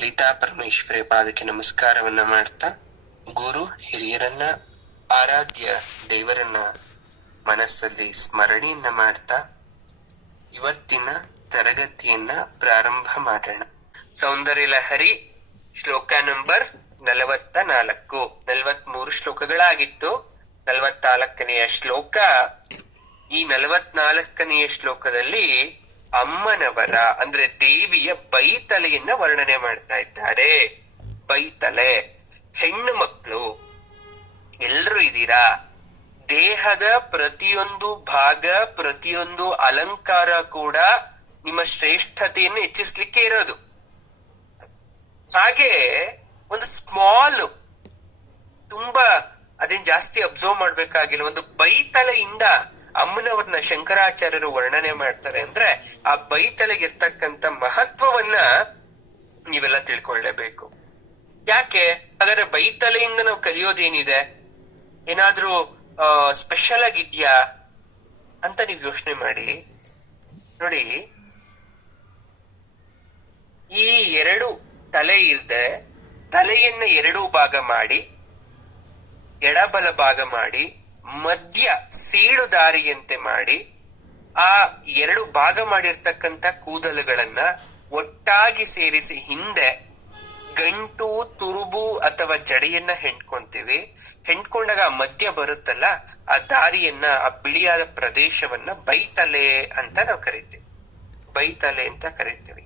ಲಲಿತಾ ಪರಮೇಶ್ವರಿ ಪಾದಕ್ಕೆ ನಮಸ್ಕಾರವನ್ನ ಮಾಡ್ತಾ, ಗುರು ಹಿರಿಯರನ್ನ, ಆರಾಧ್ಯ ದೇವರನ್ನ ಮನಸ್ಸಲ್ಲಿ ಸ್ಮರಣೆಯನ್ನ ಮಾಡ್ತಾ ಇವತ್ತಿನ ತರಗತಿಯನ್ನ ಪ್ರಾರಂಭ ಮಾಡೋಣ. ಸೌಂದರ್ಯ ಲಹರಿ ಶ್ಲೋಕ ನಂಬರ್ 44. 43 ಶ್ಲೋಕಗಳಾಗಿತ್ತು. 44ನೆಯ ಶ್ಲೋಕ. ಈ 44ನೆಯ ಶ್ಲೋಕದಲ್ಲಿ ಅಮ್ಮನವರ ಅಂದ್ರೆ ದೇವಿಯ ಬೈತಲೆಯನ್ನ ವರ್ಣನೆ ಮಾಡ್ತಾ ಇದ್ದಾರೆ. ಬೈತಲೆ, ಹೆಣ್ಣು ಮಕ್ಕಳು ಎಲ್ರು ಇದ್ದೀರಾ. ದೇಹದ ಪ್ರತಿಯೊಂದು ಭಾಗ, ಪ್ರತಿಯೊಂದು ಅಲಂಕಾರ ಕೂಡ ನಿಮ್ಮ ಶ್ರೇಷ್ಠತೆಯನ್ನು ಹೆಚ್ಚಿಸ್ಲಿಕ್ಕೆ ಇರೋದು. ಹಾಗೆ ಒಂದು ಸ್ಮಾಲ್, ತುಂಬಾ ಅದೇನ್ ಜಾಸ್ತಿ ಅಬ್ಸರ್ವ್ ಮಾಡ್ಬೇಕಾಗಿಲ್ಲ, ಒಂದು ಬೈತಲೆಯಿಂದ ಅಮ್ಮನವ್ರನ್ನ ಶಂಕರಾಚಾರ್ಯರು ವರ್ಣನೆ ಮಾಡ್ತಾರೆ. ಅಂದ್ರೆ ಆ ಬೈತಲೆಗಿರ್ತಕ್ಕಂಥ ಮಹತ್ವವನ್ನ ನೀವೆಲ್ಲ ತಿಳ್ಕೊಳ್ಳೇಬೇಕು. ಯಾಕೆ ಹಾಗಾದ್ರೆ ಬೈತಲೆಯಿಂದ ನಾವು ಕಲಿಯೋದೇನಿದೆ? ಏನಾದ್ರೂ ಸ್ಪೆಷಲ್ ಆಗಿದ್ಯಾ ಅಂತ ನೀವು ಯೋಚನೆ ಮಾಡಿ. ನೋಡಿ, ಈ ಎರಡು ತಲೆ ಇದೆ, ತಲೆಯನ್ನ ಎರಡೂ ಭಾಗ ಮಾಡಿ, ಎಡಬಲ ಭಾಗ ಮಾಡಿ, ಮಧ್ಯ ಸೀಳು ದಾರಿಯಂತೆ ಮಾಡಿ, ಆ ಎರಡು ಭಾಗ ಮಾಡಿರ್ತಕ್ಕಂಥ ಕೂದಲುಗಳನ್ನ ಒಟ್ಟಾಗಿ ಸೇರಿಸಿ ಹಿಂದೆ ಗಂಟು, ತುರುಬು ಅಥವಾ ಜಡೆಯನ್ನ ಹೆಣ್ಕೊಂತೀವಿ. ಹೆಣ್ಕೊಂಡಾಗ ಆ ಮಧ್ಯ ಬರುತ್ತಲ್ಲ, ಆ ದಾರಿಯನ್ನ, ಆ ಬಿಳಿಯಾದ ಪ್ರದೇಶವನ್ನ ಬೈತಲೆ ಅಂತ ನಾವು ಕರಿತೀವಿ. ಬೈತಲೆ ಅಂತ ಕರಿತೀವಿ.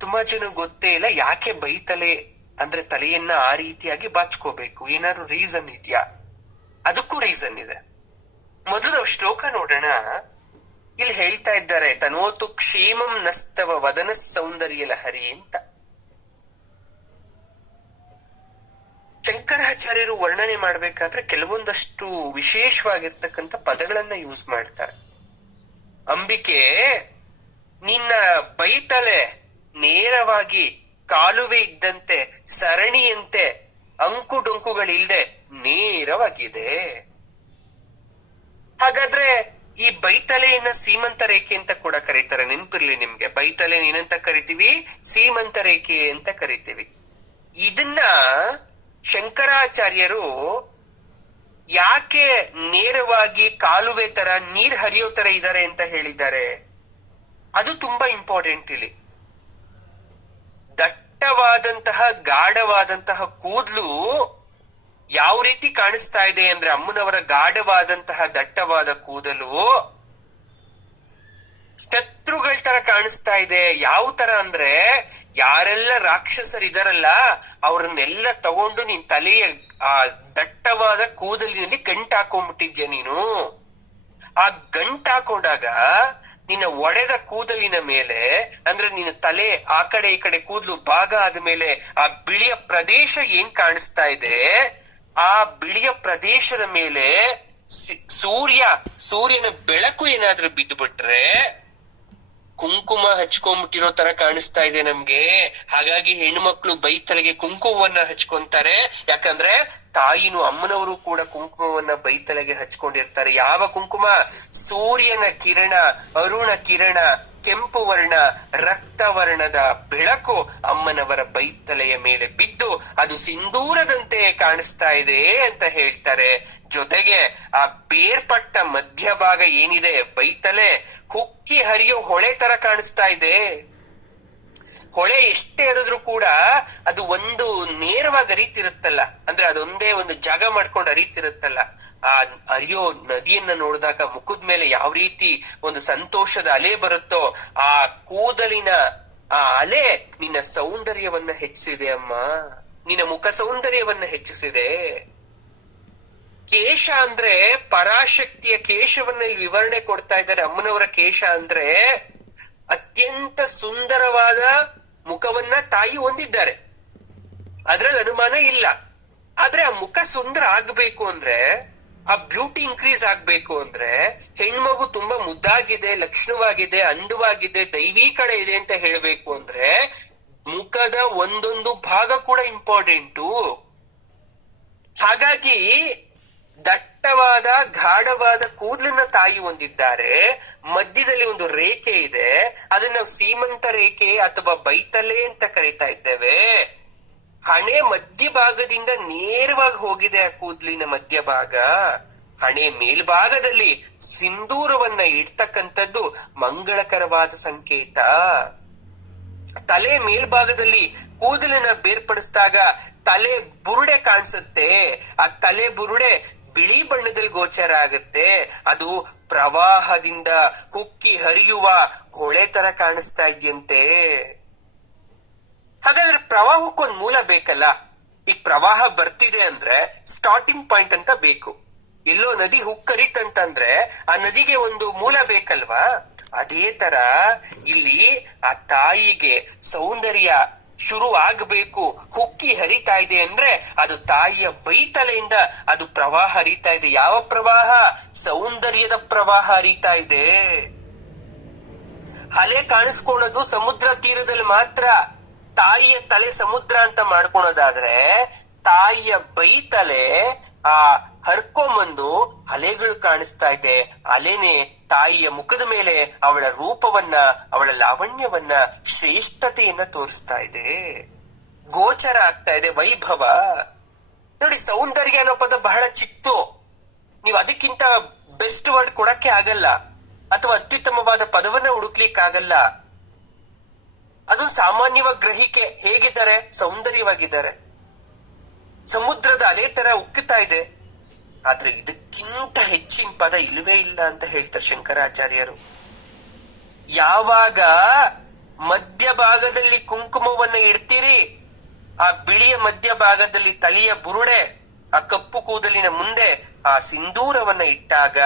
ತುಂಬಾ ಜನ ಗೊತ್ತೇ ಇಲ್ಲ ಯಾಕೆ ಬೈತಲೆ ಅಂದ್ರೆ ತಲೆಯನ್ನ ಆ ರೀತಿಯಾಗಿ ಬಾಚ್ಕೋಬೇಕು. ಏನಾದ್ರು ರೀಸನ್ ಇದೆಯಾ? ಅದಕ್ಕೂ ರೀಸನ್ ಇದೆ. ಮೊದಲು ನಾವು ಶ್ಲೋಕ ನೋಡೋಣ. ಇಲ್ಲಿ ಹೇಳ್ತಾ ಇದ್ದಾರೆ, ತನೋತು ಕ್ಷೇಮಂ ನಸ್ತವ ವದನ ಸೌಂದರ್ಯ ಲಹರಿ ಅಂತ. ಶಂಕರಾಚಾರ್ಯರು ವರ್ಣನೆ ಮಾಡ್ಬೇಕಾದ್ರೆ ಕೆಲವೊಂದಷ್ಟು ವಿಶೇಷವಾಗಿರ್ತಕ್ಕಂಥ ಪದಗಳನ್ನ ಯೂಸ್ ಮಾಡ್ತಾರೆ. ಅಂಬಿಕೆ, ನಿನ್ನ ಬೈತಲೆ ನೇರವಾಗಿ ಕಾಲುವೆ ಇದ್ದಂತೆ, ಸರಣಿಯಂತೆ, ಅಂಕು ಡೊಂಕುಗಳಿಲ್ದೆ ನೇರವಾಗಿದೆ. ಹಾಗಾದ್ರೆ ಈ ಬೈತಲೆಯನ್ನ ಸೀಮಂತ ರೇಖೆ ಅಂತ ಕೂಡ ಕರೀತಾರೆ. ನೆನ್ಪಿರ್ಲಿ ನಿಮ್ಗೆ, ಬೈತಲೆ ಏನಂತ ಕರಿತೀವಿ? ಸೀಮಂತ ರೇಖೆ ಅಂತ ಕರಿತೀವಿ. ಇದನ್ನ ಶಂಕರಾಚಾರ್ಯರು ಯಾಕೆ ನೇರವಾಗಿ ಕಾಲುವೆ ತರ, ನೀರ್ ಹರಿಯೋ ತರ ಇದ್ದಾರೆ ಅಂತ ಹೇಳಿದ್ದಾರೆ? ಅದು ತುಂಬಾ ಇಂಪಾರ್ಟೆಂಟ್. ಇಲ್ಲಿ ದಟ್ಟವಾದಂತಹ, ಗಾಢವಾದಂತಹ ಕೂದಲು ಯಾವ ರೀತಿ ಕಾಣಿಸ್ತಾ ಇದೆ ಅಂದ್ರೆ, ಅಮ್ಮನವರ ಗಾಢವಾದಂತಹ ದಟ್ಟವಾದ ಕೂದಲು ಶತ್ರುಗಳ ತರ ಕಾಣಿಸ್ತಾ ಇದೆ. ಯಾವ ತರ ಅಂದ್ರೆ, ಯಾರೆಲ್ಲ ರಾಕ್ಷಸರಿದಾರಲ್ಲ ಅವ್ರನ್ನೆಲ್ಲ ತಗೊಂಡು ನಿನ್ ತಲೆಯ ಆ ದಟ್ಟವಾದ ಕೂದಲಿನಲ್ಲಿ ಗಂಟು ಹಾಕೊಂಡ್ಬಿಟ್ಟಿದ್ಯ ನೀನು. ಆ ಗಂಟು ಹಾಕೊಂಡಾಗ ನಿನ್ನ ಒಡೆದ ಕೂದಲಿನ ಮೇಲೆ, ಅಂದ್ರೆ ನಿನ್ನ ತಲೆ ಆ ಕಡೆ ಈ ಕಡೆ ಕೂದಲು ಭಾಗ ಆದ್ಮೇಲೆ ಆ ಬಿಳಿಯ ಪ್ರದೇಶ ಏನ್ ಕಾಣಿಸ್ತಾ ಇದೆ, ಆ ಬಿಳಿಯ ಪ್ರದೇಶದ ಮೇಲೆ ಸೂರ್ಯನ ಬೆಳಕು ಏನಾದ್ರೂ ಬಿದ್ದು ಬಿಟ್ರೆ ಕುಂಕುಮ ಹಚ್ಕೊಂಡ್ಬಿಟ್ಟಿರೋ ತರ ಕಾಣಿಸ್ತಾ ಇದೆ ನಮ್ಗೆ. ಹಾಗಾಗಿ ಹೆಣ್ಮಕ್ಳು ಬೈತಲೆಗೆ ಕುಂಕುಮವನ್ನ ಹಚ್ಕೊಂತಾರೆ. ಯಾಕಂದ್ರೆ ತಾಯಿನು, ಅಮ್ಮನವರು ಕೂಡ ಕುಂಕುಮವನ್ನ ಬೈತಲೆಗೆ ಹಚ್ಕೊಂಡಿರ್ತಾರೆ. ಯಾವ ಕುಂಕುಮ? ಸೂರ್ಯನ ಕಿರಣ, ಅರುಣ ಕಿರಣ, ಕೆಂಪು ವರ್ಣ, ರಕ್ತ ವರ್ಣದ ಬೆಳಕು ಅಮ್ಮನವರ ಬೈತಲೆಯ ಮೇಲೆ ಬಿದ್ದು ಅದು ಸಿಂಧೂರದಂತೆ ಕಾಣಿಸ್ತಾ ಇದೆ ಅಂತ ಹೇಳ್ತಾರೆ. ಜೊತೆಗೆ ಆ ಬೇರ್ಪಟ್ಟ ಮಧ್ಯಭಾಗ ಏನಿದೆ ಬೈತಲೆ, ಹುಕ್ಕಿ ಹರಿಯೋ ಹೊಳೆ ತರ ಕಾಣಿಸ್ತಾ ಇದೆ. ಹೊಳೆ ಎಷ್ಟೇ ಹರಿದ್ರು ಕೂಡ ಅದು ಒಂದು ನೇರವಾಗಿ ಹರಿತಿರುತ್ತಲ್ಲ, ಅಂದ್ರೆ ಅದೊಂದೇ ಒಂದು ಜಾಗ ಮಾಡ್ಕೊಂಡು ಹರಿತಿರುತ್ತಲ್ಲ. ಆ ಹರಿಯೋ ನದಿಯನ್ನ ನೋಡಿದಾಗ ಮುಖದ ಮೇಲೆ ಯಾವ ರೀತಿ ಒಂದು ಸಂತೋಷದ ಅಲೆ ಬರುತ್ತೋ, ಆ ಕೂದಲಿನ ಆ ಅಲೆ ನಿನ್ನ ಸೌಂದರ್ಯವನ್ನ ಹೆಚ್ಚಿಸಿದೆ ಅಮ್ಮ. ನಿನ್ನ ಮುಖ ಸೌಂದರ್ಯವನ್ನ ಹೆಚ್ಚಿಸಿದೆ. ಕೇಶ ಅಂದ್ರೆ ಪರಾಶಕ್ತಿಯ ಕೇಶವನ್ನ ಇಲ್ಲಿ ವಿವರಣೆ ಕೊಡ್ತಾ ಇದ್ದಾರೆ. ಅಮ್ಮನವರ ಕೇಶ ಅಂದ್ರೆ ಅತ್ಯಂತ ಸುಂದರವಾದ ಮುಖವನ್ನ ತಾಯಿ ಹೊಂದಿದ್ದಾರೆ, ಅದ್ರಲ್ಲಿ ಅನುಮಾನ ಇಲ್ಲ. ಆದ್ರೆ ಆ ಮುಖ ಸುಂದರ ಆಗ್ಬೇಕು ಅಂದ್ರೆ, ಆ ಬ್ಯೂಟಿ ಇನ್ಕ್ರೀಸ್ ಆಗ್ಬೇಕು ಅಂದ್ರೆ, ಹೆಣ್ಮಗು ತುಂಬಾ ಮುದ್ದಾಗಿದೆ, ಲಕ್ಷಣವಾಗಿದೆ, ಅಂದವಾಗಿದೆ, ದೈವಿ ಕಡೆ ಇದೆ ಅಂತ ಹೇಳ್ಬೇಕು ಅಂದ್ರೆ ಮುಖದ ಒಂದೊಂದು ಭಾಗ ಕೂಡ ಇಂಪಾರ್ಟೆಂಟು. ಹಾಗಾಗಿ ದಟ್ಟ ದಟ್ಟವಾದ ಗಾಢವಾದ ಕೂದಲನ್ನ ತಾಯಿ ಹೊಂದಿದ್ದಾರೆ. ಮಧ್ಯದಲ್ಲಿ ಒಂದು ರೇಖೆ ಇದೆ, ಅದನ್ನ ನಾವು ಸೀಮಂತ ರೇಖೆ ಅಥವಾ ಬೈತಲೆ ಅಂತ ಕರೀತಾ ಇದ್ದೇವೆ. ಹಣೆ ಮಧ್ಯಭಾಗದಿಂದ ನೇರವಾಗಿ ಹೋಗಿದೆ ಆ ಕೂದಲಿನ ಮಧ್ಯಭಾಗ. ಹಣೆ ಮೇಲ್ಭಾಗದಲ್ಲಿ ಸಿಂಧೂರವನ್ನ ಇಡ್ತಕ್ಕಂಥದ್ದು ಮಂಗಳಕರವಾದ ಸಂಕೇತ. ತಲೆ ಮೇಲ್ಭಾಗದಲ್ಲಿ ಕೂದಲನ್ನ ಬೇರ್ಪಡಿಸಿದಾಗ ತಲೆ ಬುರುಡೆ ಕಾಣಿಸುತ್ತೆ. ಆ ತಲೆ ಬುರುಡೆ ಬಿಳಿ ಬಣ್ಣದಲ್ಲಿ ಗೋಚರ ಆಗುತ್ತೆ. ಅದು ಪ್ರವಾಹದಿಂದ ಹುಕ್ಕಿ ಹರಿಯುವ ಹೊಳೆ ತರ ಕಾಣಿಸ್ತಾ ಇದೆಯಂತೆ. ಹಾಗಾದ್ರೆ ಪ್ರವಾಹಕ್ಕೊಂದು ಮೂಲ ಬೇಕಲ್ಲ. ಈಗ ಪ್ರವಾಹ ಬರ್ತಿದೆ ಅಂದ್ರೆ ಸ್ಟಾರ್ಟಿಂಗ್ ಪಾಯಿಂಟ್ ಅಂತ ಬೇಕು. ಎಲ್ಲೋ ನದಿ ಹುಕ್ಕರಿತಂತಂದ್ರೆ ಆ ನದಿಗೆ ಒಂದು ಮೂಲ ಬೇಕಲ್ವಾ. ಅದೇ ತರ ಇಲ್ಲಿ ಆ ತಾಯಿಗೆ ಸೌಂದರ್ಯ ಶುರು ಆಗ್ಬೇಕು, ಹುಕ್ಕಿ ಹರಿತಾ ಇದೆ ಅಂದ್ರೆ ಅದು ತಾಯಿಯ ಬೈತಲೆಯಿಂದ ಅದು ಪ್ರವಾಹ ಹರಿತಾ ಇದೆ. ಯಾವ ಪ್ರವಾಹ? ಸೌಂದರ್ಯದ ಪ್ರವಾಹ ಹರಿತಾ ಇದೆ. ಅಲೆ ಕಾಣಿಸ್ಕೊಳ್ಳೋದು ಸಮುದ್ರ ತೀರದಲ್ಲಿ ಮಾತ್ರ. ತಾಯಿಯ ತಲೆ ಸಮುದ್ರ ಅಂತ ಮಾಡ್ಕೊಳೋದಾದ್ರೆ ತಾಯಿಯ ಬೈತಲೆ ಆ ಹರ್ಕೊಂಬಂದು ಅಲೆಗಳು ಕಾಣಿಸ್ತಾ ಇದೆ. ಅಲೆನೆ ತಾಯಿಯ ಮುಖದ ಮೇಲೆ ಅವಳ ರೂಪವನ್ನ, ಅವಳ ಲಾವಣ್ಯವನ್ನ, ಶ್ರೇಷ್ಠತೆಯನ್ನ ತೋರಿಸ್ತಾ ಇದೆ, ಗೋಚರ ಆಗ್ತಾ ಇದೆ ವೈಭವ. ನೋಡಿ, ಸೌಂದರ್ಯ ಅನ್ನೋ ಪದ ಬಹಳ ಚಿಕ್ತು. ನೀವು ಅದಕ್ಕಿಂತ ಬೆಸ್ಟ್ ವರ್ಡ್ ಕೊಡಕ್ಕೆ ಆಗಲ್ಲ, ಅಥವಾ ಅತ್ಯುತ್ತಮವಾದ ಪದವನ್ನ ಹುಡುಕ್ಲಿಕ್ಕಾಗಲ್ಲ. ಅದು ಸಾಮಾನ್ಯವಾಗಿ ಗ್ರಹಿಕೆ. ಹೇಗಿದ್ದಾರೆ? ಸೌಂದರ್ಯವಾಗಿದ್ದಾರೆ. ಸಮುದ್ರದ ಅದೇ ತರ ಉಕ್ಕುತ್ತಾ ಇದೆ. ಆದ್ರೆ ಇದಕ್ಕಿಂತ ಹೆಚ್ಚಿನ ಪದ ಇಲ್ಲವೇ ಇಲ್ಲ ಅಂತ ಹೇಳ್ತಾರೆ ಶಂಕರಾಚಾರ್ಯರು. ಯಾವಾಗ ಮಧ್ಯಭಾಗದಲ್ಲಿ ಕುಂಕುಮವನ್ನ ಇಡ್ತೀರಿ, ಆ ಬಿಳಿಯ ಮಧ್ಯಭಾಗದಲ್ಲಿ ತಲೆಯ ಬುರುಡೆ, ಆ ಕಪ್ಪು ಕೂದಲಿನ ಮುಂದೆ ಆ ಸಿಂಧೂರವನ್ನ ಇಟ್ಟಾಗ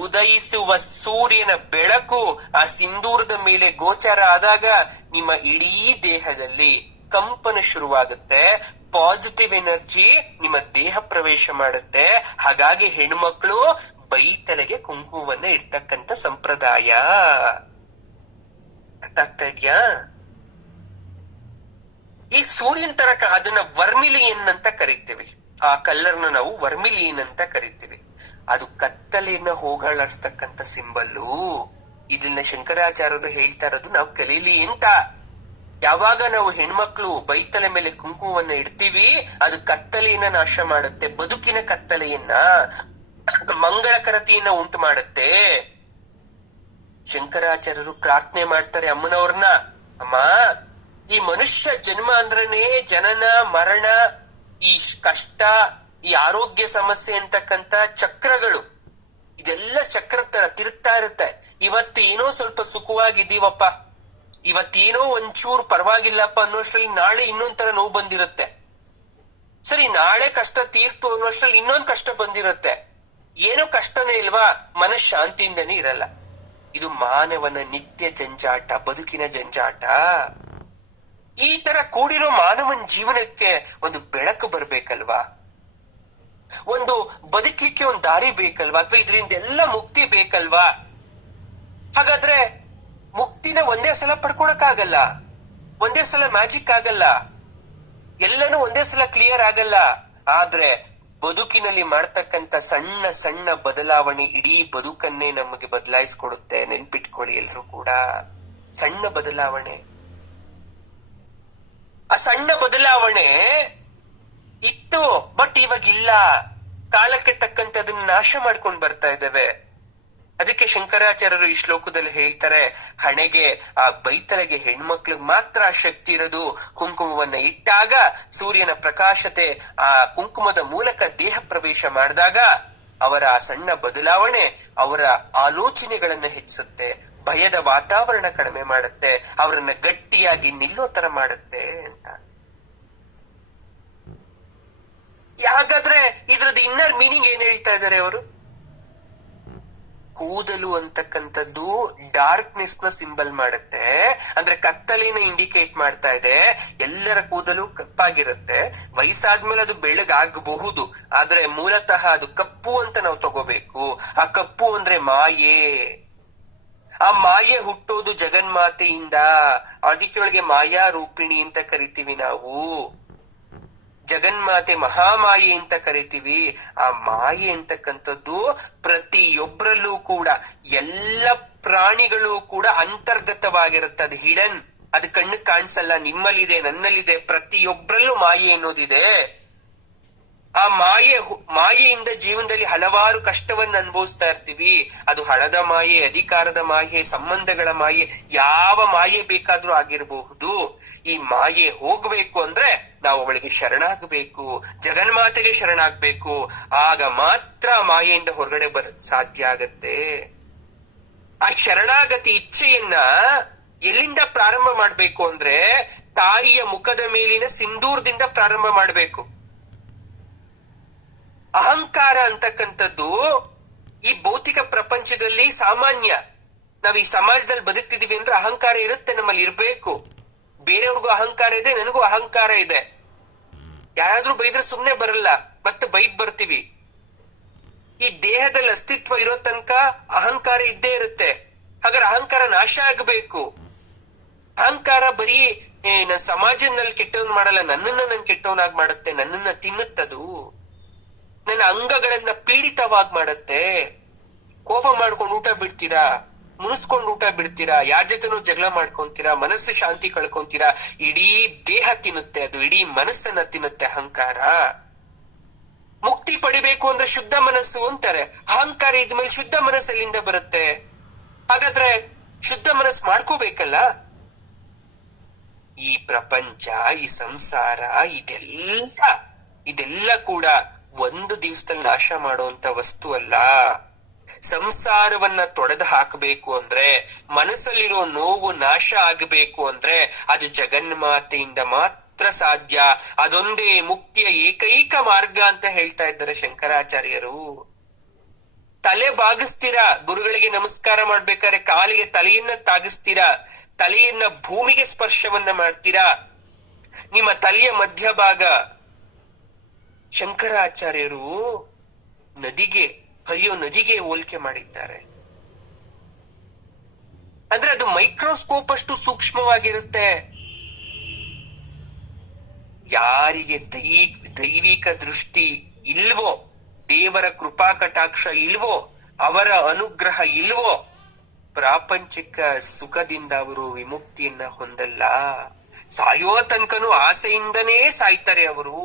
ಉದಯಿಸುವ ಸೂರ್ಯನ ಬೆಳಕು ಆ ಸಿಂಧೂರದ ಮೇಲೆ ಗೋಚರ ಆದಾಗ ನಿಮ್ಮ ಇಡೀ ದೇಹದಲ್ಲಿ ಕಂಪನ ಶುರುವಾಗುತ್ತೆ. ಪಾಸಿಟಿವ್ ಎನರ್ಜಿ ನಿಮ್ಮ ದೇಹ ಪ್ರವೇಶ ಮಾಡುತ್ತೆ. ಹಾಗಾಗಿ ಹೆಣ್ಮಕ್ಳು ಬೈತಲೆಗೆ ಕುಂಕುಮವನ್ನ ಇಡ್ತಕ್ಕಂತ ಸಂಪ್ರದಾಯ. ಅರ್ಥ ಆಗ್ತಾ ಇದ್ಯಾ? ಈ ಸೂರ್ಯನ ತರ ಅದನ್ನ ವರ್ಮಿಲಿಯನ್ ಅಂತ ಕರಿತೀವಿ. ಆ ಕಲ್ಲರ್ನ ನಾವು ವರ್ಮಿಲಿಯನ್ ಅಂತ ಕರಿತೀವಿ. ಅದು ಕತ್ತಲೆಯನ್ನ ಹೋಗಲಾಡಿಸ್ತಕ್ಕಂತ ಸಿಂಬಲ್ಲು. ಇದನ್ನ ಶಂಕರಾಚಾರ್ಯರು ಹೇಳ್ತಾ ಇರೋದು ನಾವು ಕಲೀಲಿ ಅಂತ. ಯಾವಾಗ ನಾವು ಹೆಣ್ಮಕ್ಳು ಬೈತಲೆ ಮೇಲೆ ಕುಂಕುಮವನ್ನ ಇಡ್ತೀವಿ, ಅದು ಕತ್ತಲೆಯನ್ನ ನಾಶ ಮಾಡುತ್ತೆ, ಬದುಕಿನ ಕತ್ತಲೆಯನ್ನ, ಮಂಗಳಕರತೆಯನ್ನ ಉಂಟು ಮಾಡುತ್ತೆ. ಶಂಕರಾಚಾರ್ಯರು ಪ್ರಾರ್ಥನೆ ಮಾಡ್ತಾರೆ ಅಮ್ಮನವ್ರನ್ನ, ಅಮ್ಮ, ಈ ಮನುಷ್ಯ ಜನ್ಮ ಅಂದ್ರನೇ ಜನನ ಮರಣ, ಈ ಕಷ್ಟ, ಈ ಆರೋಗ್ಯ ಸಮಸ್ಯೆ ಅಂತಕ್ಕಂತ ಚಕ್ರಗಳು, ಇದೆಲ್ಲ ಚಕ್ರ ತರ ತಿರುಗ್ತಾ ಇರುತ್ತೆ. ಇವತ್ತು ಏನೋ ಸ್ವಲ್ಪ ಸುಖವಾಗಿದ್ದೀವಪ್ಪ, ಇವತ್ತೇನೋ ಒಂಚೂರು ಪರವಾಗಿಲ್ಲಪ್ಪ ಅನ್ನೋಷ್ಟ್ರಲ್ಲಿ ನಾಳೆ ಇನ್ನೊಂದ್ ತರ ನೋವು ಬಂದಿರುತ್ತೆ. ಸರಿ, ನಾಳೆ ಕಷ್ಟ ತೀರ್ತು ಅನ್ನೋಷ್ಟ್ರಲ್ಲಿ ಇನ್ನೊಂದ್ ಕಷ್ಟ ಬಂದಿರುತ್ತೆ. ಏನೋ ಕಷ್ಟನೇ ಇಲ್ವಾ, ಮನಃಶಾಂತಿಯಿಂದನೇ ಇರಲ್ಲ. ಇದು ಮಾನವನ ನಿತ್ಯ ಜಂಜಾಟ, ಬದುಕಿನ ಜಂಜಾಟ. ಈ ತರ ಕೂಡಿರೋ ಮಾನವನ ಜೀವನಕ್ಕೆ ಒಂದು ಬೆಳಕು ಬರ್ಬೇಕಲ್ವಾ, ಒಂದು ಬದುಕ್ಲಿಕ್ಕೆ ಒಂದು ದಾರಿ ಬೇಕಲ್ವಾ, ಅಥವಾ ಇದರಿಂದ ಎಲ್ಲ ಮುಕ್ತಿ ಬೇಕಲ್ವಾ. ಹಾಗಾದ್ರೆ ಮುಕ್ತಿನ ಒಂದೇ ಸಲ ಪಡ್ಕೊಳಕ್ಕಾಗಲ್ಲ, ಒಂದೇ ಸಲ ಮ್ಯಾಜಿಕ್ ಆಗಲ್ಲ, ಎಲ್ಲನೂ ಒಂದೇ ಸಲ ಕ್ಲಿಯರ್ ಆಗಲ್ಲ. ಆದ್ರೆ ಬದುಕಿನಲ್ಲಿ ಮಾಡ್ತಕ್ಕಂತ ಸಣ್ಣ ಸಣ್ಣ ಬದಲಾವಣೆ ಇಡೀ ಬದುಕನ್ನೇ ನಮಗೆ ಬದಲಾಯಿಸ್ಕೊಡುತ್ತೆ. ನೆನ್ಪಿಟ್ಕೊಳ್ಳಿ ಎಲ್ರು ಕೂಡ. ಸಣ್ಣ ಬದಲಾವಣೆ, ಆ ಸಣ್ಣ ಬದಲಾವಣೆ ಇತ್ತು, ಬಟ್ ಇವಾಗ ಇಲ್ಲ. ಕಾಲಕ್ಕೆ ತಕ್ಕಂತೆ ಅದನ್ನ ನಾಶ ಮಾಡ್ಕೊಂಡು ಬರ್ತಾ ಇದ್ದೇವೆ. ಅದಕ್ಕೆ ಶಂಕರಾಚಾರ್ಯರು ಈ ಶ್ಲೋಕದಲ್ಲಿ ಹೇಳ್ತಾರೆ, ಹಣೆಗೆ ಆ ಬೈತಲೆಗೆ ಹೆಣ್ಮಕ್ಳಿಗೆ ಮಾತ್ರ ಆ ಶಕ್ತಿ ಇರೋದು. ಕುಂಕುಮವನ್ನ ಇಟ್ಟಾಗ ಸೂರ್ಯನ ಪ್ರಕಾಶತೆ ಆ ಕುಂಕುಮದ ಮೂಲಕ ದೇಹ ಪ್ರವೇಶ ಮಾಡಿದಾಗ ಅವರ ಆ ಸಣ್ಣ ಬದಲಾವಣೆ ಅವರ ಆಲೋಚನೆಗಳನ್ನ ಹೆಚ್ಚಿಸುತ್ತೆ, ಭಯದ ವಾತಾವರಣ ಕಡಿಮೆ ಮಾಡುತ್ತೆ, ಅವರನ್ನ ಗಟ್ಟಿಯಾಗಿ ನಿಲ್ಲೋ ತರ ಮಾಡುತ್ತೆ ಅಂತ. ಹಾಗಾದ್ರೆ ಇದ್ರದ್ದು ಇನ್ನರ್ ಮೀನಿಂಗ್ ಏನ್ ಹೇಳ್ತಾ ಇದ್ದಾರೆ ಅವರು? ಕೂದಲು ಅಂತಕ್ಕಂಥದ್ದು ಡಾರ್ಕ್ನೆಸ್ ನ ಸಿಂಬಲ್ ಮಾಡುತ್ತೆ, ಅಂದ್ರೆ ಕತ್ತಲಿನ ಇಂಡಿಕೇಟ್ ಮಾಡ್ತಾ ಇದೆ. ಎಲ್ಲರ ಕೂದಲು ಕಪ್ಪಾಗಿರುತ್ತೆ, ವಯಸ್ಸಾದ್ಮೇಲೆ ಅದು ಬೆಳಗಾಗಬಹುದು, ಆದ್ರೆ ಮೂಲತಃ ಅದು ಕಪ್ಪು ಅಂತ ನಾವು ತಗೋಬೇಕು. ಆ ಕಪ್ಪು ಅಂದ್ರೆ ಮಾಯೆ. ಆ ಮಾಯೆ ಹುಟ್ಟೋದು ಜಗನ್ಮಾತೆಯಿಂದ. ಅದಕ್ಕೆ ಮಾಯಾ ರೂಪಿಣಿ ಅಂತ ಕರಿತೀವಿ ನಾವು. ಜಗನ್ಮಾತೆ ಮಹಾಮಾಯೆ ಅಂತ ಕರಿತೀವಿ. ಆ ಮಾಯೆ ಅಂತಕ್ಕಂಥದ್ದು ಪ್ರತಿಯೊಬ್ಬರಲ್ಲೂ ಕೂಡ, ಎಲ್ಲ ಪ್ರಾಣಿಗಳು ಕೂಡ ಅಂತರ್ಗತವಾಗಿರುತ್ತೆ. ಅದು ಹಿಡನ್, ಅದು ಕಣ್ಣು ಕಾಣಿಸಲ್ಲ. ನಿಮ್ಮಲ್ಲಿದೆ, ನನ್ನಲ್ಲಿದೆ, ಪ್ರತಿಯೊಬ್ಬರಲ್ಲೂ ಮಾಯೆ ಅನ್ನೋದಿದೆ. ಆ ಮಾಯೆಯಿಂದ ಜೀವನದಲ್ಲಿ ಹಲವಾರು ಕಷ್ಟವನ್ನು ಅನುಭವಿಸ್ತಾ ಇರ್ತೀವಿ. ಅದು ಹಣದ ಮಾಯೆ, ಅಧಿಕಾರದ ಮಾಯೆ, ಸಂಬಂಧಗಳ ಮಾಯೆ, ಯಾವ ಮಾಯೆ ಬೇಕಾದ್ರೂ ಆಗಿರಬಹುದು. ಈ ಮಾಯೆ ಹೋಗ್ಬೇಕು ಅಂದ್ರೆ ನಾವು ಅವಳಿಗೆ ಶರಣಾಗಬೇಕು, ಜಗನ್ಮಾತೆಗೆ ಶರಣಾಗ್ಬೇಕು. ಆಗ ಮಾತ್ರ ಮಾಯೆಯಿಂದ ಹೊರಗಡೆ ಸಾಧ್ಯ ಆಗತ್ತೆ. ಆ ಶರಣಾಗತಿ ಇಚ್ಛೆಯನ್ನ ಎಲ್ಲಿಂದ ಪ್ರಾರಂಭ ಮಾಡ್ಬೇಕು ಅಂದ್ರೆ ತಾಯಿಯ ಮುಖದ ಮೇಲಿನ ಸಿಂಧೂರದಿಂದ ಪ್ರಾರಂಭ ಮಾಡ್ಬೇಕು. ಅಹಂಕಾರ ಅಂತಕ್ಕಂಥದ್ದು ಈ ಭೌತಿಕ ಪ್ರಪಂಚದಲ್ಲಿ ಸಾಮಾನ್ಯ. ನಾವ್ ಈ ಸಮಾಜದಲ್ಲಿ ಬದುಕ್ತಿದೀವಿ ಅಂದ್ರೆ ಅಹಂಕಾರ ಇರುತ್ತೆ, ನಮ್ಮಲ್ಲಿ ಇರ್ಬೇಕು. ಬೇರೆಯವ್ರಿಗೂ ಅಹಂಕಾರ ಇದೆ, ನನಗೂ ಅಹಂಕಾರ ಇದೆ. ಯಾರಾದ್ರೂ ಬೈದ್ರೆ ಸುಮ್ನೆ ಬರಲ್ಲ, ಮತ್ತೆ ಬೈದ್ ಬರ್ತೀವಿ. ಈ ದೇಹದಲ್ಲಿ ಅಸ್ತಿತ್ವ ಇರೋ ತನಕ ಅಹಂಕಾರ ಇದ್ದೇ ಇರುತ್ತೆ. ಹಾಗಾದ್ರೆ ಅಹಂಕಾರ ನಾಶ ಆಗಬೇಕು. ಅಹಂಕಾರ ಬರೀ ನನ್ನ ಸಮಾಜದಲ್ಲಿ ಕೆಟ್ಟವನ್ ಮಾಡಲ್ಲ, ನನ್ನನ್ನ ನನ್ ಕೆಟ್ಟವನಾಗಿ ಮಾಡುತ್ತೆ, ನನ್ನನ್ನ ತಿನ್ನುತ್ತದು, ನನ್ನ ಅಂಗಗಳನ್ನ ಪೀಡಿತವಾಗಿ ಮಾಡುತ್ತೆ. ಕೋಪ ಮಾಡ್ಕೊಂಡು ಊಟ ಬಿಡ್ತೀರಾ, ಮುನಿಸ್ಕೊಂಡು ಊಟ ಬಿಡ್ತೀರಾ, ಯಾರ ಜೊತೆನೂ ಜಗಳ ಮಾಡ್ಕೊಂತೀರಾ, ಮನಸ್ಸು ಶಾಂತಿ ಕಳ್ಕೊಂತೀರಾ. ಇಡೀ ದೇಹ ತಿನ್ನುತ್ತೆ, ಅದು ಇಡೀ ಮನಸ್ಸನ್ನ ತಿನ್ನುತ್ತೆ ಅಹಂಕಾರ. ಮುಕ್ತಿ ಪಡಿಬೇಕು ಅಂದ್ರೆ ಶುದ್ಧ ಮನಸ್ಸು ಅಂತಾರೆ. ಅಹಂಕಾರ ಇದ್ಮೇಲೆ ಶುದ್ಧ ಮನಸ್ಸಲ್ಲಿಂದ ಬರುತ್ತೆ. ಹಾಗಾದ್ರೆ ಶುದ್ಧ ಮನಸ್ಸು ಮಾಡ್ಕೋಬೇಕಲ್ಲ. ಈ ಪ್ರಪಂಚ, ಈ ಸಂಸಾರ, ಇದೆಲ್ಲ ಕೂಡ ಒಂದು ದಿವಸದಲ್ಲಿ ನಾಶ ಮಾಡುವಂತ ವಸ್ತು ಅಲ್ಲ. ಸಂಸಾರವನ್ನ ತೊಡೆದು ಹಾಕಬೇಕು ಅಂದ್ರೆ, ಮನಸ್ಸಲ್ಲಿರೋ ನೋವು ನಾಶ ಆಗಬೇಕು ಅಂದ್ರೆ ಅದು ಜಗನ್ಮಾತೆಯಿಂದ ಮಾತ್ರ ಸಾಧ್ಯ. ಅದೊಂದೇ ಮುಕ್ತಿಯ ಏಕೈಕ ಮಾರ್ಗ ಅಂತ ಹೇಳ್ತಾ ಇದ್ದಾರೆ ಶಂಕರಾಚಾರ್ಯರು. ತಲೆ ಬಾಗಿಸ್ತೀರಾ, ಗುರುಗಳಿಗೆ ನಮಸ್ಕಾರ ಮಾಡ್ಬೇಕಾದ್ರೆ ಕಾಲಿಗೆ ತಲೆಯನ್ನ ತಾಗಿಸ್ತೀರಾ, ತಲೆಯನ್ನ ಭೂಮಿಗೆ ಸ್ಪರ್ಶವನ್ನ ಮಾಡ್ತೀರಾ. ನಿಮ್ಮ ತಲೆಯ ಮಧ್ಯಭಾಗ ಶಂಕರಾಚಾರ್ಯರು ಹರಿಯೋ ನದಿಗೆ ಹೋಲಿಕೆ ಮಾಡಿದ್ದಾರೆ. ಅಂದ್ರೆ ಅದು ಮೈಕ್ರೋಸ್ಕೋಪ್ ಅಷ್ಟು ಸೂಕ್ಷ್ಮವಾಗಿರುತ್ತೆ. ಯಾರಿಗೆ ದೈವಿಕ ದೃಷ್ಟಿ ಇಲ್ವೋ, ದೇವರ ಕೃಪಾ ಕಟಾಕ್ಷ ಇಲ್ವೋ, ಅವರ ಅನುಗ್ರಹ ಇಲ್ವೋ, ಪ್ರಾಪಂಚಿಕ ಸುಖದಿಂದ ಅವರು ವಿಮುಕ್ತಿಯನ್ನ ಹೊಂದಲ್ಲ. ಸಾಯೋ ತನಕನೂ ಆಸೆಯಿಂದನೇ ಸಾಯ್ತಾರೆ ಅವರು.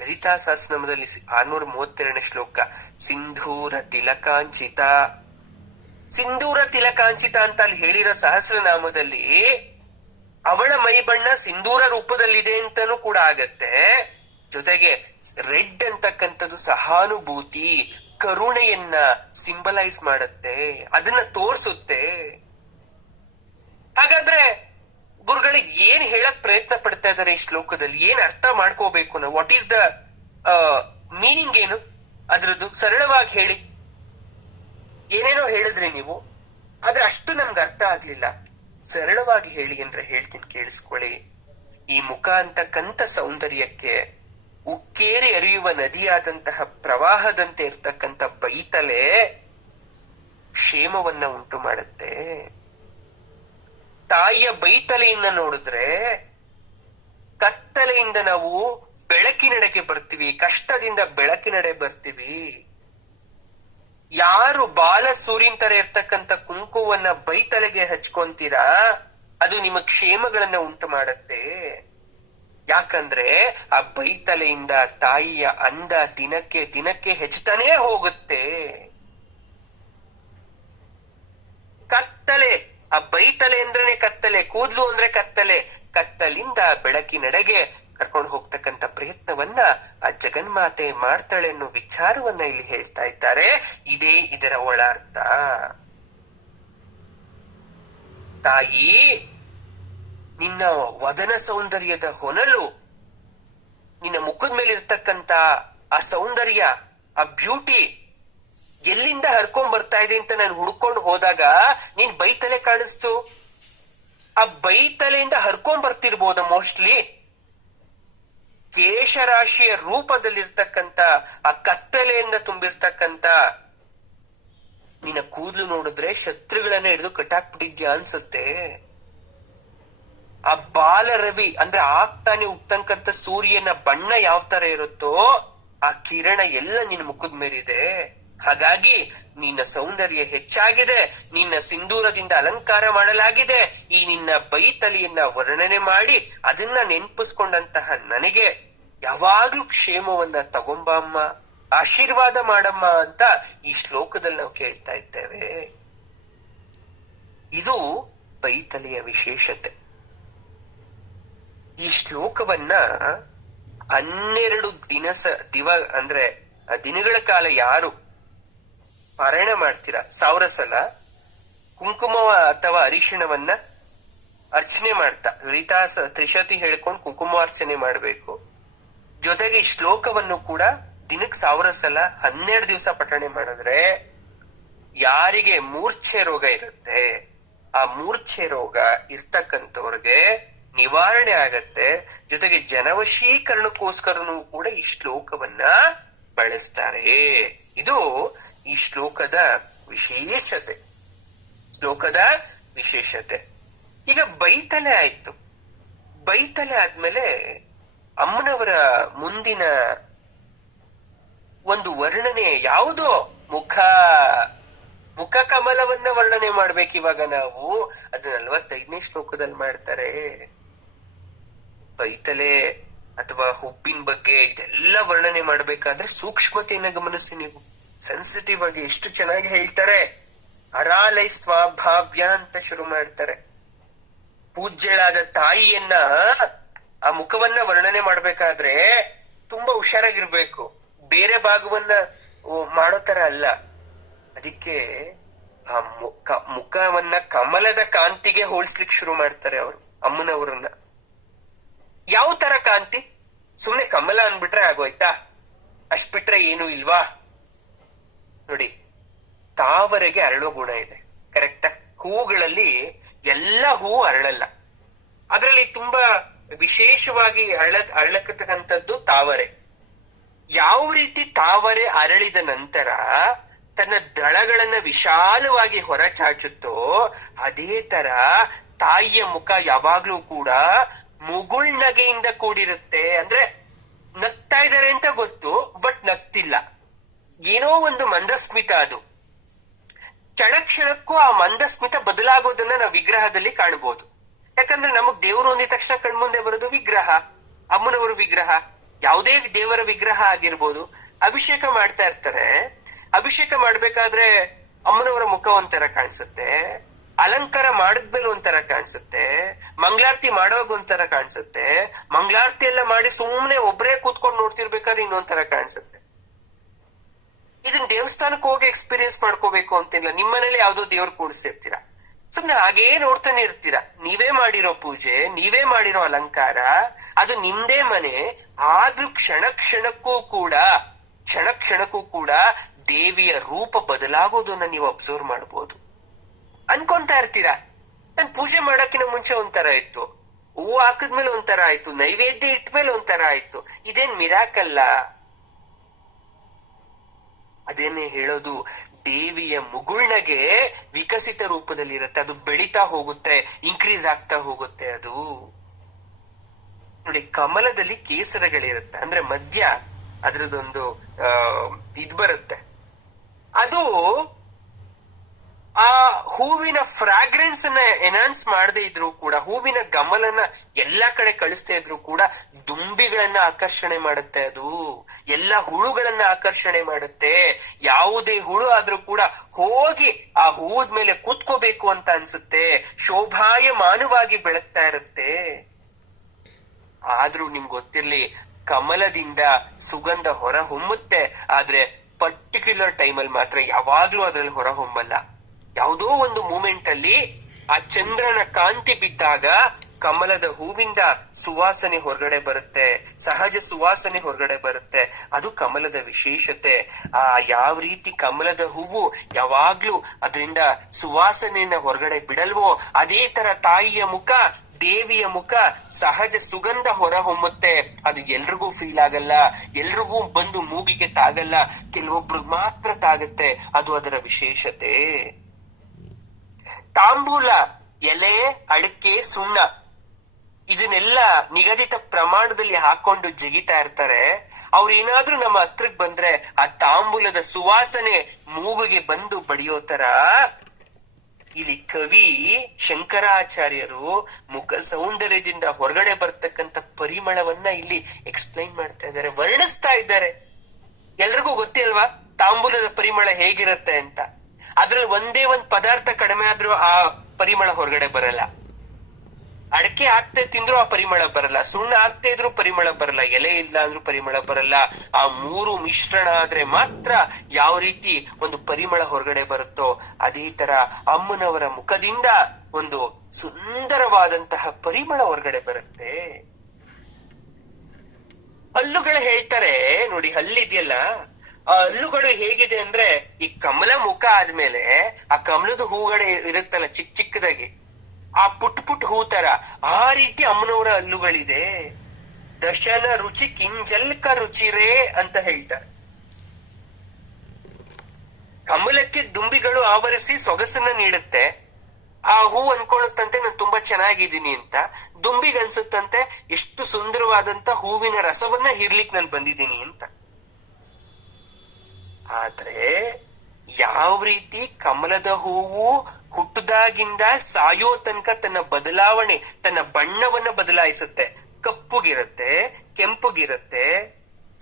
ಲಲಿತಾ ಸಹಸ್ರನಾಮದಲ್ಲಿ 632ನೇ ಶ್ಲೋಕ, ಸಿಂಧೂರ ತಿಲಕಾಂಚಿತ. ಸಿಂಧೂರ ತಿಲಕಾಂಚಿತ ಅಂತ ಅಲ್ಲಿ ಹೇಳಿರೋ ಸಹಸ್ರನಾಮದಲ್ಲಿ ಅವಳ ಮೈ ಬಣ್ಣ ಸಿಂಧೂರ ರೂಪದಲ್ಲಿದೆ ಅಂತಾನೂ ಕೂಡ ಆಗತ್ತೆ. ಜೊತೆಗೆ ರೆಡ್ ಅಂತಕ್ಕಂಥದ್ದು ಸಹಾನುಭೂತಿ, ಕರುಣೆಯನ್ನ ಸಿಂಬಲೈಸ್ ಮಾಡುತ್ತೆ, ಅದನ್ನ ತೋರಿಸುತ್ತೆ. ಹಾಗಾದ್ರೆ ಗುರುಗಳಿಗೆ ಏನ್ ಹೇಳಕ್ ಪ್ರಯತ್ನ ಪಡ್ತಾ ಇದಾರೆ ಈ ಶ್ಲೋಕದಲ್ಲಿ? ಏನ್ ಅರ್ಥ ಮಾಡ್ಕೋಬೇಕು ನಾವು? What is the meaning? ಏನು ಅದ್ರದ್ದು? ಸರಳವಾಗಿ ಹೇಳಿ. ಏನೇನೋ ಹೇಳಿದ್ರಿ ನೀವು, ಆದ್ರೆ ಅಷ್ಟು ನಮ್ಗೆ ಅರ್ಥ ಆಗ್ಲಿಲ್ಲ. ಸರಳವಾಗಿ ಹೇಳಿ ಅಂದ್ರೆ ಹೇಳ್ತೀನಿ, ಕೇಳಿಸ್ಕೊಳ್ಳಿ. ಈ ಮುಖ ಅಂತಕ್ಕಂಥ ಸೌಂದರ್ಯಕ್ಕೆ ಉಕ್ಕೇರಿ ಹರಿಯುವ ನದಿಯಾದಂತಹ ಪ್ರವಾಹದಂತೆ ಇರ್ತಕ್ಕಂಥ ಬೈತಲೆ ಕ್ಷೇಮವನ್ನ ಉಂಟು ಮಾಡುತ್ತೆ. ತಾಯಿಯ ಬೈತಲೆಯಿಂದ ನೋಡಿದ್ರೆ ಕತ್ತಲೆಯಿಂದ ನಾವು ಬೆಳಕಿನೆಡೆಗೆ ಬರ್ತೀವಿ, ಕಷ್ಟದಿಂದ ಬೆಳಕಿನೆಡೆ ಬರ್ತೀವಿ. ಯಾರು ಬಾಲ ಸೂರ್ಯನ್ ತರ ಇರ್ತಕ್ಕಂಥ ಕುಂಕುಮವನ್ನ ಬೈತಲೆಗೆ ಹಚ್ಕೊಂತೀರಾ, ಅದು ನಿಮ್ಮ ಕ್ಷೇಮಗಳನ್ನ ಉಂಟು ಮಾಡುತ್ತೆ. ಯಾಕಂದ್ರೆ ಆ ಬೈತಲೆಯಿಂದ ತಾಯಿಯ ಅಂದ ದಿನಕ್ಕೆ ದಿನಕ್ಕೆ ಹೆಚ್ಚುತ್ತಾನೇ ಹೋಗುತ್ತೆ. ಕತ್ತಲೆ, ಆ ಬೈತಲೆ ಅಂದ್ರೇನೆ ಕತ್ತಲೆ, ಕೂದ್ಲು ಅಂದ್ರೆ ಕತ್ತಲೆ. ಕತ್ತಲಿಂದ ಬೆಳಕಿನೆಡೆಗೆ ಕರ್ಕೊಂಡು ಹೋಗ್ತಕ್ಕಂಥ ಪ್ರಯತ್ನವನ್ನ ಆ ಜಗನ್ಮಾತೆ ಮಾಡ್ತಾಳೆ ಅನ್ನೋ ವಿಚಾರವನ್ನ ಇಲ್ಲಿ ಹೇಳ್ತಾ ಇದ್ದಾರೆ. ಇದೇ ಇದರ ಒಳಾರ್ಥ. ತಾಯಿ, ನಿನ್ನ ವದನ ಸೌಂದರ್ಯದ ಹೊನಲು, ನಿನ್ನ ಮುಖದ ಮೇಲೆ ಇರ್ತಕ್ಕಂತ ಆ ಸೌಂದರ್ಯ, ಆ ಬ್ಯೂಟಿ ಎಲ್ಲಿಂದ ಹರ್ಕೊಂಡ್ ಬರ್ತಾ ಇದೆ ಅಂತ ನಾನು ಹುಡ್ಕೊಂಡು ಹೋದಾಗ ನೀನ್ ಬೈತಲೆ ಕಾಣಿಸ್ತು. ಆ ಬೈತಲೆಯಿಂದ ಹರ್ಕೊಂಡ್ ಬರ್ತಿರ್ಬೋದ ಮೋಸ್ಟ್ಲಿ. ಕೇಶರಾಶಿಯ ರೂಪದಲ್ಲಿರ್ತಕ್ಕಂತ ಆ ಕತ್ತಲೆಯಿಂದ ತುಂಬಿರ್ತಕ್ಕಂತ ನಿನ್ನ ಕೂದಲು ನೋಡಿದ್ರೆ ಶತ್ರುಗಳನ್ನ ಹಿಡಿದು ಕಟ್ಟಾಕ್ಬಿಟ್ಟಿದ್ಯಾ ಅನ್ಸುತ್ತೆ. ಆ ಬಾಲರವಿ ಅಂದ್ರೆ ಆಗ್ತಾನೆ ಹುಟ್ಟಂಕಂತ ಸೂರ್ಯನ ಬಣ್ಣ ಯಾವ ತರ ಇರುತ್ತೋ ಆ ಕಿರಣ ಎಲ್ಲ ನಿನ್ನ ಮುಖದ ಮೇಲಿದೆ. ಹಾಗಾಗಿ ನಿನ್ನ ಸೌಂದರ್ಯ ಹೆಚ್ಚಾಗಿದೆ, ನಿನ್ನ ಸಿಂಧೂರದಿಂದ ಅಲಂಕಾರ ಮಾಡಲಾಗಿದೆ. ಈ ನಿನ್ನ ಬೈತಲಿಯನ್ನ ವರ್ಣನೆ ಮಾಡಿ ಅದನ್ನ ನೆನಪಿಸ್ಕೊಂಡಂತಹ ನನಗೆ ಯಾವಾಗ್ಲೂ ಕ್ಷೇಮವನ್ನ ತಗೊಂಬಮ್ಮ, ಆಶೀರ್ವಾದ ಮಾಡಮ್ಮ ಅಂತ ಈ ಶ್ಲೋಕದಲ್ಲಿ ನಾವು ಕೇಳ್ತಾ ಇದ್ದೇವೆ. ಇದು ಬೈತಲೆಯ ವಿಶೇಷತೆ. ಈ ಶ್ಲೋಕವನ್ನ 12 ಅಂದ್ರೆ ದಿನಗಳ ಕಾಲ ಯಾರು ಪಾರಾಯಣ ಮಾಡ್ತೀರಾ 1000 ಸಲ ಕುಂಕುಮ ಅಥವಾ ಅರಿಶಿಣವನ್ನ ಅರ್ಚನೆ ಮಾಡ್ತಾ ಲಲಿತಾ ತ್ರಿಶತಿ ಹೇಳ್ಕೊಂಡು ಕುಂಕುಮಾರ್ಚನೆ ಮಾಡ್ಬೇಕು. ಜೊತೆಗೆ ಈ ಶ್ಲೋಕವನ್ನು ಕೂಡ ದಿನಕ್ಕೆ 1000 ಸಲ 12 ದಿವಸ ಪಠಣೆ ಮಾಡಿದ್ರೆ ಯಾರಿಗೆ ಮೂರ್ಛೆ ರೋಗ ಇರುತ್ತೆ ಆ ಮೂರ್ಛೆ ರೋಗ ಇರ್ತಕ್ಕಂಥವ್ರಿಗೆ ನಿವಾರಣೆ ಆಗತ್ತೆ. ಜೊತೆಗೆ ಜನವಶೀಕರಣಕ್ಕೋಸ್ಕರನೂ ಕೂಡ ಈ ಶ್ಲೋಕವನ್ನ ಬಳಸ್ತಾರೆ. ಇದು ಈ ಶ್ಲೋಕದ ವಿಶೇಷತೆ. ಈಗ ಬೈತಲೆ ಆಯ್ತು. ಬೈತಲೆ ಆದ್ಮೇಲೆ ಅಮ್ಮನವರ ಮುಂದಿನ ಒಂದು ವರ್ಣನೆ ಯಾವುದೋ ಮುಖ ಕಮಲವನ್ನ ವರ್ಣನೆ ಮಾಡ್ಬೇಕು. ಇವಾಗ ನಾವು ಅದು 45ನೇ ಶ್ಲೋಕದಲ್ಲಿ ಮಾಡ್ತಾರೆ. ಬೈತಲೆ ಅಥವಾ ಹುಬ್ಬಿನ ಬಗ್ಗೆ ಇದೆಲ್ಲ ವರ್ಣನೆ ಮಾಡ್ಬೇಕಾದ್ರೆ ಸೂಕ್ಷ್ಮತೆಯನ್ನ ಗಮನಿಸಿ ನೀವು. ಸೆನ್ಸಿಟಿವ್ ಆಗಿ ಎಷ್ಟು ಚೆನ್ನಾಗಿ ಹೇಳ್ತಾರೆ. ಅರಾಲೈ ಸ್ವಾಭಾವ್ಯ ಅಂತ ಶುರು ಮಾಡ್ತಾರೆ. ಪೂಜ್ಯಳಾದ ತಾಯಿಯನ್ನ ಆ ಮುಖವನ್ನ ವರ್ಣನೆ ಮಾಡ್ಬೇಕಾದ್ರೆ ತುಂಬಾ ಹುಷಾರಾಗಿರ್ಬೇಕು. ಬೇರೆ ಭಾಗವನ್ನ ಮಾಡೋ ತರ ಅಲ್ಲ. ಅದಕ್ಕೆ ಆ ಮುಖವನ್ನ ಕಮಲದ ಕಾಂತಿಗೆ ಹೋಲಿಸ್ಲಿಕ್ಕೆ ಶುರು ಮಾಡ್ತಾರೆ ಅವರು ಅಮ್ಮನವರನ್ನ. ಯಾವ ತರ ಕಾಂತಿ? ಸುಮ್ನೆ ಕಮಲ ಅಂದ್ಬಿಟ್ರೆ ಆಗೋಯ್ತಾ? ಅಷ್ಟ್ ಬಿಟ್ರೆ ಏನು ಇಲ್ವಾ? ನೋಡಿ, ತಾವರೆಗೆ ಅರಳೋ ಗುಣ ಇದೆ, ಕರೆಕ್ಟಾ? ಹೂಗಳಲ್ಲಿ ಎಲ್ಲ ಹೂವು ಅರಳಲ್ಲ. ಅದರಲ್ಲಿ ತುಂಬಾ ವಿಶೇಷವಾಗಿ ಅರಳಕತಕ್ಕಂಥದ್ದು ತಾವರೆ. ಯಾವ ರೀತಿ ತಾವರೆ ಅರಳಿದ ನಂತರ ತನ್ನ ದಳಗಳನ್ನ ವಿಶಾಲವಾಗಿ ಹೊರಚಾಚುತ್ತೋ ಅದೇ ತರ ತಾಯಿಯ ಮುಖ ಯಾವಾಗ್ಲೂ ಕೂಡ ಮುಗುಳ್ನಗೆಯಿಂದ ಕೂಡಿರುತ್ತೆ. ಅಂದ್ರೆ ನಗ್ತಾ ಇದಾರೆ ಅಂತ ಗೊತ್ತು, ಬಟ್ ನಗ್ತಿಲ್ಲ. ಏನೋ ಒಂದು ಮಂದಸ್ಮಿತ. ಅದು ಕ್ಷಣಕ್ಕೂ ಆ ಮಂದಸ್ಮಿತ ಬದಲಾಗೋದನ್ನ ನಾವು ವಿಗ್ರಹದಲ್ಲಿ ಕಾಣಬಹುದು. ಯಾಕಂದ್ರೆ ನಮಗ್ ದೇವರು ಅಂದಿದ ತಕ್ಷಣ ಕಣ್ಮುಂದೆ ಬರೋದು ವಿಗ್ರಹ, ಅಮ್ಮನವರು ವಿಗ್ರಹ, ಯಾವುದೇ ದೇವರ ವಿಗ್ರಹ ಆಗಿರ್ಬೋದು. ಅಭಿಷೇಕ ಮಾಡ್ತಾ ಇರ್ತಾರೆ. ಅಭಿಷೇಕ ಮಾಡ್ಬೇಕಾದ್ರೆ ಅಮ್ಮನವರ ಮುಖ ಒಂಥರ ಕಾಣಿಸುತ್ತೆ, ಅಲಂಕಾರ ಮಾಡಿದ್ಮೇಲೆ ಒಂಥರ ಕಾಣಿಸುತ್ತೆ, ಮಂಗಳಾರತಿ ಮಾಡುವಾಗ ಒಂಥರ ಕಾಣಿಸುತ್ತೆ, ಮಂಗಳಾರತಿ ಎಲ್ಲ ಮಾಡಿ ಸುಮ್ನೆ ಒಬ್ರೇ ಕೂತ್ಕೊಂಡು ನೋಡ್ತಿರ್ಬೇಕಾದ್ರೆ ಇನ್ನೊಂಥರ ಕಾಣಿಸುತ್ತೆ. ಇದನ್ನ ದೇವಸ್ಥಾನಕ್ಕೆ ಹೋಗಿ ಎಕ್ಸ್ಪೀರಿಯನ್ಸ್ ಮಾಡ್ಕೋಬೇಕು ಅಂತಿಲ್ಲ. ನಿಮ್ಮನೇಲಿ ಯಾವ್ದೋ ದೇವ್ರು ಕೂಡಿಸಿರ್ತೀರಾ, ಸುಮ್ನೆ ಹಾಗೇ ನೋಡ್ತಾನೆ ಇರ್ತೀರಾ. ನೀವೇ ಮಾಡಿರೋ ಪೂಜೆ, ನೀವೇ ಮಾಡಿರೋ ಅಲಂಕಾರ, ಅದು ನಿಮ್ದೇ ಮನೆ. ಆದ್ರೂ ಕ್ಷಣ ಕ್ಷಣಕ್ಕೂ ಕೂಡ ದೇವಿಯ ರೂಪ ಬದಲಾಗೋದನ್ನ ನೀವು ಅಬ್ಸರ್ವ್ ಮಾಡ್ಬೋದು. ಅನ್ಕೊಂತಾ ಇರ್ತೀರಾ, ನನ್ ಪೂಜೆ ಮಾಡಕ್ಕಿನ ಮುಂಚೆ ಒಂಥರ ಇತ್ತು, ಹೂವು ಹಾಕಿದ್ಮೇಲೆ ಒಂಥರ ಆಯ್ತು, ನೈವೇದ್ಯ ಇಟ್ಮೇಲೆ ಒಂಥರ ಆಯ್ತು. ಇದೇನ್ ಮಿರಾಕಲ್ಲ. ಅದೇನೇ ಹೇಳೋದು, ದೇವಿಯ ಮುಗುಳ್ನಗೆ ವಿಕಸಿತ ರೂಪದಲ್ಲಿ ಇರುತ್ತೆ. ಅದು ಬೆಳೀತಾ ಹೋಗುತ್ತೆ, ಇನ್ಕ್ರೀಸ್ ಆಗ್ತಾ ಹೋಗುತ್ತೆ. ಅದು ನೋಡಿ, ಕಮಲದಲ್ಲಿ ಕೇಸರಗಳಿರುತ್ತೆ, ಅಂದ್ರೆ ಮಧ್ಯ ಅದ್ರದ್ದೊಂದು ಇದ್ ಬರುತ್ತೆ. ಅದು ಆ ಹೂವಿನ ಫ್ರಾಗ್ರೆನ್ಸ್ ಅನ್ನ ಎನ್ಹಾನ್ಸ್ ಮಾಡದೇ ಇದ್ರು ಕೂಡ, ಹೂವಿನ ಗಮಲನ ಎಲ್ಲಾ ಕಡೆ ಕಳಿಸ್ತಾ ಇದ್ರು ಕೂಡ ದುಂಬಿಗಳನ್ನ ಆಕರ್ಷಣೆ ಮಾಡುತ್ತೆ. ಅದು ಎಲ್ಲ ಹುಳುಗಳನ್ನ ಆಕರ್ಷಣೆ ಮಾಡುತ್ತೆ. ಯಾವುದೇ ಹುಳು ಆದ್ರೂ ಕೂಡ ಹೋಗಿ ಆ ಹೂವದ ಮೇಲೆ ಕೂತ್ಕೋಬೇಕು ಅಂತ ಅನ್ಸುತ್ತೆ. ಶೋಭಾಯಮಾನವಾಗಿ ಬೆಳಗ್ತಾ ಇರುತ್ತೆ. ಆದ್ರೂ ನಿಮ್ಗೆ ಗೊತ್ತಿರ್ಲಿ, ಕಮಲದಿಂದ ಸುಗಂಧ ಹೊರ ಹೊಮ್ಮುತ್ತೆ, ಆದ್ರೆ ಪರ್ಟಿಕ್ಯುಲರ್ ಟೈಮಲ್ಲಿ ಮಾತ್ರ ಯಾವಾಗ್ಲೂ ಅದ್ರಲ್ಲಿ ಹೊರ ಹೊಮ್ಮಲ್ಲ. ಯಾವುದೋ ಒಂದು ಮೂಮೆಂಟ್ ಅಲ್ಲಿ ಆ ಚಂದ್ರನ ಕಾಂತಿ ಬಿದ್ದಾಗ ಕಮಲದ ಹೂವಿಂದ ಸುವಾಸನೆ ಹೊರಗಡೆ ಬರುತ್ತೆ, ಸಹಜ ಸುವಾಸನೆ ಹೊರಗಡೆ ಬರುತ್ತೆ. ಅದು ಕಮಲದ ವಿಶೇಷತೆ. ಆ ಯಾವ ರೀತಿ ಕಮಲದ ಹೂವು ಯಾವಾಗ್ಲೂ ಅದರಿಂದ ಸುವಾಸನೆಯನ್ನ ಹೊರಗಡೆ ಬಿಡಲ್ವೋ, ಅದೇ ತರ ತಾಯಿಯ ಮುಖ, ದೇವಿಯ ಮುಖ ಸಹಜ ಸುಗಂಧ ಹೊರ ಹೊಮ್ಮುತ್ತೆ. ಅದು ಎಲ್ರಿಗೂ ಫೀಲ್ ಆಗಲ್ಲ, ಎಲ್ರಿಗೂ ಬಂದು ಮೂಗಿಗೆ ತಾಗಲ್ಲ, ಕೆಲವೊಬ್ರಿಗೆ ಮಾತ್ರ ತಾಗತ್ತೆ. ಅದು ಅದರ ವಿಶೇಷತೆ. ತಾಂಬೂಲ, ಎಲೆ, ಅಡಿಕೆ, ಸುಣ್ಣ ನಿಗದಿತ ಪ್ರಮಾಣದಲ್ಲಿ ಹಾಕೊಂಡು ಜಗಿತಾ ಇರ್ತಾರೆ. ಅವ್ರೇನಾದ್ರೂ ನಮ್ಮ ಹತ್ರಕ್ ಬಂದ್ರೆ ಆ ತಾಂಬೂಲದ ಸುವಾಸನೆ ಮೂಗಿಗೆ ಬಂದು ಬಡಿಯೋ ತರ ಇಲ್ಲಿ ಕವಿ ಶಂಕರಾಚಾರ್ಯರು ಮುಖ ಸೌಂದರ್ಯದಿಂದ ಹೊರಗಡೆ ಬರ್ತಕ್ಕಂಥ ಪರಿಮಳವನ್ನ ಇಲ್ಲಿ ಎಕ್ಸ್ಪ್ಲೈನ್ ಮಾಡ್ತಾ ಇದ್ದಾರೆ, ವರ್ಣಿಸ್ತಾ ಇದ್ದಾರೆ. ಎಲ್ರಿಗೂ ಗೊತ್ತಿಲ್ವಾ ತಾಂಬೂಲದ ಪರಿಮಳ ಹೇಗಿರುತ್ತೆ ಅಂತ? ಅದ್ರಲ್ಲಿ ಒಂದೇ ಒಂದ್ ಪದಾರ್ಥ ಕಡಿಮೆ ಆದ್ರೂ ಆ ಪರಿಮಳ ಹೊರಗಡೆ ಬರಲ್ಲ. ಅಡಕೆ ಹಾಕ್ತೆ ತಿಂದ್ರು ಆ ಪರಿಮಳ ಬರಲ್ಲ, ಸುಣ್ಣ ಹಾಕ್ತಾ ಇದ್ರು ಪರಿಮಳ ಬರಲ್ಲ, ಎಲೆ ಇಲ್ಲ ಅಂದ್ರೂ ಪರಿಮಳ ಬರಲ್ಲ. ಆ ಮೂರು ಮಿಶ್ರಣ ಆದ್ರೆ ಮಾತ್ರ ಯಾವ ರೀತಿ ಒಂದು ಪರಿಮಳ ಹೊರಗಡೆ ಬರುತ್ತೋ ಅದೇ ತರ ಅಮ್ಮನವರ ಮುಖದಿಂದ ಒಂದು ಸುಂದರವಾದಂತಹ ಪರಿಮಳ ಹೊರಗಡೆ ಬರುತ್ತೆ. ಹಲ್ಲುಗಳು ಹೇಳ್ತಾರೆ ನೋಡಿ, ಹಲ್ಲಿದೆಯಲ್ಲ, ಆ ಹಲ್ಲುಗಳು ಹೇಗಿದೆ ಅಂದ್ರೆ ಈ ಕಮಲ ಮುಖ ಆದ್ಮೇಲೆ ಆ ಕಮಲದ ಹೂಗಳು ಇರುತ್ತಲ್ಲ ಚಿಕ್ಕ ಚಿಕ್ಕದಾಗಿ, ಆ ಪುಟ್ ಪುಟ್ ಹೂ ತರ ಆ ರೀತಿ ಅಮ್ಮನವರ ಹಲ್ಲುಗಳಿದೆ. ದಶನ ರುಚಿ ಕಿಂಜಲ್ಕ ರುಚಿರೇ ಅಂತ ಹೇಳ್ತಾರೆ. ಕಮಲಕ್ಕೆ ದುಂಬಿಗಳು ಆವರಿಸಿ ಸೊಗಸನ್ನ ನೀಡುತ್ತೆ. ಆ ಹೂ ಅನ್ಕೊಳ್ಳುತ್ತಂತೆ ನಾನು ತುಂಬಾ ಚೆನ್ನಾಗಿದ್ದೀನಿ ಅಂತ, ದುಂಬಿಗನ್ಸುತ್ತಂತೆ ಎಷ್ಟು ಸುಂದರವಾದಂತ ಹೂವಿನ ರಸವನ್ನ ಹೀರ್ಲಿಕ್ ನಾನು ಬಂದಿದ್ದೀನಿ ಅಂತ. ಆದ್ರೆ ಯಾವ ರೀತಿ ಕಮಲದ ಹೂವು ಹುಟ್ಟದಾಗಿಂದ ಸಾಯೋ ತನಕ ತನ್ನ ಬದಲಾವಣೆ, ತನ್ನ ಬಣ್ಣವನ್ನ ಬದಲಾಯಿಸುತ್ತೆ, ಕಪ್ಪುಗಿರುತ್ತೆ, ಕೆಂಪುಗಿರುತ್ತೆ,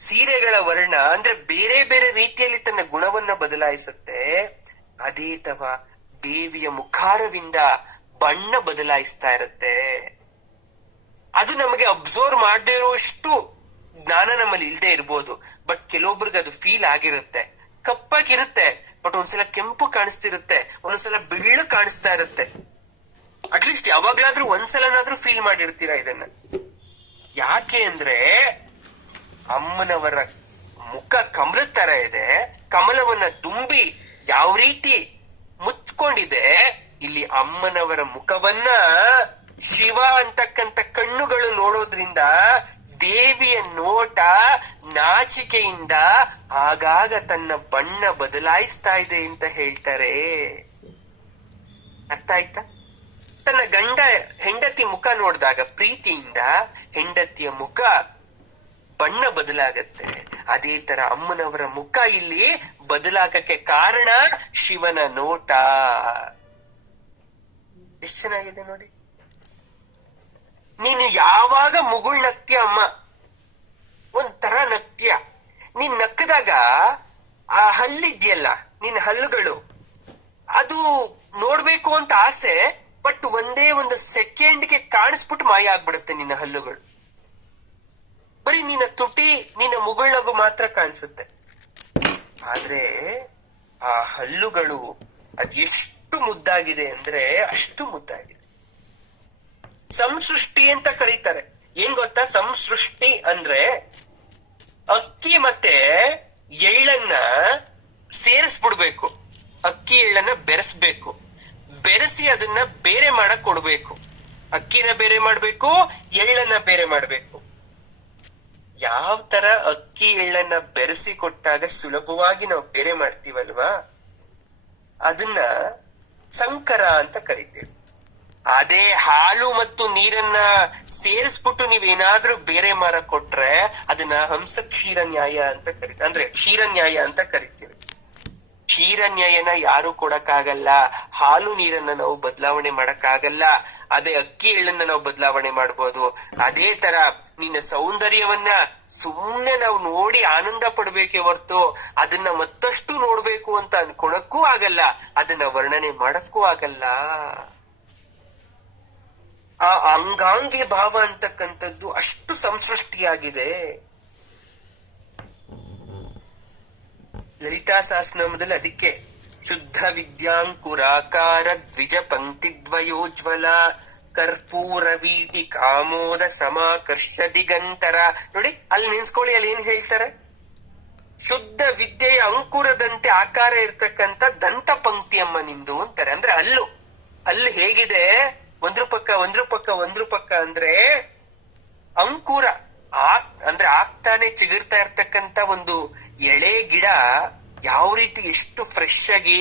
ಸೀರೆಗಳ ವರ್ಣ ಅಂದ್ರೆ ಬೇರೆ ಬೇರೆ ರೀತಿಯಲ್ಲಿ ತನ್ನ ಗುಣವನ್ನ ಬದಲಾಯಿಸುತ್ತೆ, ಅದೇ ತವ ದೇವಿಯ ಮುಖಾರವಿಂದ ಬಣ್ಣ ಬದಲಾಯಿಸ್ತಾ ಇರುತ್ತೆ. ಅದು ನಮಗೆ ಅಬ್ಸರ್ವ್ ಮಾಡದೇ ಇರೋಷ್ಟು ಜ್ಞಾನ ನಮ್ಮಲ್ಲಿ ಇಲ್ದೇ ಇರ್ಬೋದು, ಬಟ್ ಕೆಲವೊಬ್ರಿಗೆ ಅದು ಫೀಲ್ ಆಗಿರುತ್ತೆ. ಕಪ್ಪಾಗಿರುತ್ತೆ, ಬಟ್ ಒಂದ್ಸಲ ಕೆಂಪು ಕಾಣಿಸ್ತಿರುತ್ತೆ, ಒಂದ್ಸಲ ಬಿಳ್ಳು ಕಾಣಿಸ್ತಾ ಇರುತ್ತೆ. ಅಟ್ಲೀಸ್ಟ್ ಯಾವಾಗ್ಲಾದ್ರೂ ಒಂದ್ಸಲನಾದ್ರೂ ಫೀಲ್ ಮಾಡಿರ್ತೀರಾ ಇದನ್ನ. ಯಾಕೆ ಅಂದ್ರೆ ಅಮ್ಮನವರ ಮುಖ ಕಮಲದ ತರ ಇದೆ, ಕಮಲವನ್ನ ದುಂಬಿ ಯಾವ ರೀತಿ ಮುಚ್ಕೊಂಡಿದೆ, ಇಲ್ಲಿ ಅಮ್ಮನವರ ಮುಖವನ್ನ ಶಿವ ಅಂತಕ್ಕಂಥ ಕಣ್ಣುಗಳು ನೋಡೋದ್ರಿಂದ ದೇವಿಯ ನೋಟ ನಾಚಿಕೆಯಿಂದ ಆಗಾಗ ತನ್ನ ಬಣ್ಣ ಬದಲಾಯಿಸ್ತಾ ಇದೆ ಅಂತ ಹೇಳ್ತಾರೆ. ಅರ್ಥ ಆಯ್ತಾ? ತನ್ನ ಗಂಡ ಹೆಂಡತಿ ಮುಖ ನೋಡಿದಾಗ ಪ್ರೀತಿಯಿಂದ ಹೆಂಡತಿಯ ಮುಖ ಬಣ್ಣ ಬದಲಾಗತ್ತೆ. ಅದೇ ತರ ಅಮ್ಮನವರ ಮುಖ ಇಲ್ಲಿ ಬದಲಾಗಕ್ಕೆ ಕಾರಣ ಶಿವನ ನೋಟ. ಎಷ್ಟು ಚೆನ್ನಾಗಿದೆ ನೋಡಿ. ನೀನು ಯಾವಾಗ ಮುಗುಳ್ ನಗ್ತೀಯ ಅಮ್ಮ, ಒಂಥರ ನಗ್ತೀಯ. ನೀನ್ ನಕ್ಕದಾಗ ಆ ಹಲ್ಲಿದ್ಯಲ್ಲ, ನಿನ್ನ ಹಲ್ಲುಗಳು, ಅದು ನೋಡ್ಬೇಕು ಅಂತ ಆಸೆ, ಬಟ್ ಒಂದೇ ಒಂದು ಸೆಕೆಂಡ್ಗೆ ಕಾಣಿಸ್ಬಿಟ್ಟು ಮಾಯ ಆಗ್ಬಿಡುತ್ತೆ ನಿನ್ನ ಹಲ್ಲುಗಳು. ಬರೀ ನಿನ್ನ ತುಟಿ, ನಿನ್ನ ಮುಗುಳ್ನಗು ಮಾತ್ರ ಕಾಣಿಸುತ್ತೆ. ಆದ್ರೆ ಆ ಹಲ್ಲುಗಳು ಅದೆಷ್ಟು ಮುದ್ದಾಗಿದೆ ಅಂದ್ರೆ ಅಷ್ಟು ಮುದ್ದಾಗಿದೆ. ಸಂಸೃಷ್ಟಿ ಅಂತ ಕರೀತಾರೆ. ಏನ್ ಗೊತ್ತಾ ಸಂಸೃಷ್ಟಿ ಅಂದ್ರೆ? ಅಕ್ಕಿ ಮತ್ತೆ ಎಳ್ಳನ್ನ ಸೇರಿಸ್ಬಿಡ್ಬೇಕು, ಅಕ್ಕಿ ಎಳ್ಳನ್ನ ಬೆರೆಸ್ಬೇಕು, ಬೆರೆಸಿ ಅದನ್ನ ಬೇರೆ ಮಾಡಕ್ ಕೊಡ್ಬೇಕು. ಅಕ್ಕಿನ ಬೇರೆ ಮಾಡ್ಬೇಕು, ಎಳ್ಳನ್ನ ಬೇರೆ ಮಾಡ್ಬೇಕು. ಯಾವ ತರ ಅಕ್ಕಿ ಎಳ್ಳನ್ನ ಬೆರೆಸಿ ಕೊಟ್ಟಾಗ ಸುಲಭವಾಗಿ ನಾವು ಬೇರೆ ಮಾಡ್ತೀವಲ್ವಾ, ಅದನ್ನ ಸಂಕರ ಅಂತ ಕರಿತೀವಿ. ಅದೇ ಹಾಲು ಮತ್ತು ನೀರನ್ನ ಸೇರಿಸ್ಬಿಟ್ಟು ನೀವೇನಾದ್ರೂ ಬೇರೆ ಮಾರಕ್ ಕೊಟ್ರೆ ಅದನ್ನ ಹಂಸ ಕ್ಷೀರ ನ್ಯಾಯ ಅಂತ ಕರಿತೀವಿ, ಅಂದ್ರೆ ಕ್ಷೀರ ನ್ಯಾಯ ಅಂತ ಕರಿತೀವಿ. ಕ್ಷೀರ ನ್ಯಾಯನ ಯಾರು ಕೊಡಕ್ಕಾಗಲ್ಲ, ಹಾಲು ನೀರನ್ನ ನಾವು ಬದಲಾವಣೆ ಮಾಡಕ್ಕಾಗಲ್ಲ. ಅದೇ ಅಕ್ಕಿ ಎಳ್ಳನ್ನ ನಾವು ಬದಲಾವಣೆ ಮಾಡ್ಬೋದು. ಅದೇ ತರ ನಿನ್ನ ಸೌಂದರ್ಯವನ್ನ ಸುಮ್ನೆ ನಾವು ನೋಡಿ ಆನಂದ ಪಡ್ಬೇಕೆ ಹೊರ್ತು ಅದನ್ನ ಮತ್ತಷ್ಟು ನೋಡ್ಬೇಕು ಅಂತ ಅನ್ಕೊಳಕ್ಕೂ ಆಗಲ್ಲ, ಅದನ್ನ ವರ್ಣನೆ ಮಾಡಕ್ಕೂ ಆಗಲ್ಲ. ಆ ಅಂಗಾಂಗಿ ಭಾವ ಅಂತಕ್ಕಂಥದ್ದು ಅಷ್ಟು ಸಂಸೃಷ್ಟಿಯಾಗಿದೆ. ಲಲಿತಾ ಸಹಸ್ರನಾಮದಲ್ಲಿ ಅದಕ್ಕೆ ಶುದ್ಧ ವಿದ್ಯಾಂಕುರಾಕಾರ ದ್ವಿಜ ಪಂಕ್ತಿದ್ವಯೋಜ್ವಲ ಕರ್ಪೂರ ವೀಟಿ ಕಾಮೋದ ಸಮಾಕರ್ಷ ದಿಗಂತರ. ನೋಡಿ ಅಲ್ಲಿ ನೆನ್ಸ್ಕೊಳ್ಳಿ, ಅಲ್ಲಿ ಏನ್ ಹೇಳ್ತಾರೆ? ಶುದ್ಧ ವಿದ್ಯೆಯ ಅಂಕುರದಂತೆ ಆಕಾರ ಇರ್ತಕ್ಕಂಥ ದಂತ ಪಂಕ್ತಿ ಅಮ್ಮ ನಿಂದು ಅಂತಾರೆ. ಅಂದ್ರೆ ಅಲ್ಲಿ ಹೇಗಿದೆ? ಒಂದ್ರ ಪಕ್ಕ ಅಂದ್ರೆ ಅಂಕುರ ಅಂದ್ರೆ ಆಗ್ತಾನೆ ಚಿಗುರ್ತಾ ಇರ್ತಕ್ಕಂತ ಒಂದು ಎಳೆ ಗಿಡ ಯಾವ ರೀತಿ ಎಷ್ಟು ಫ್ರೆಶ್ ಆಗಿ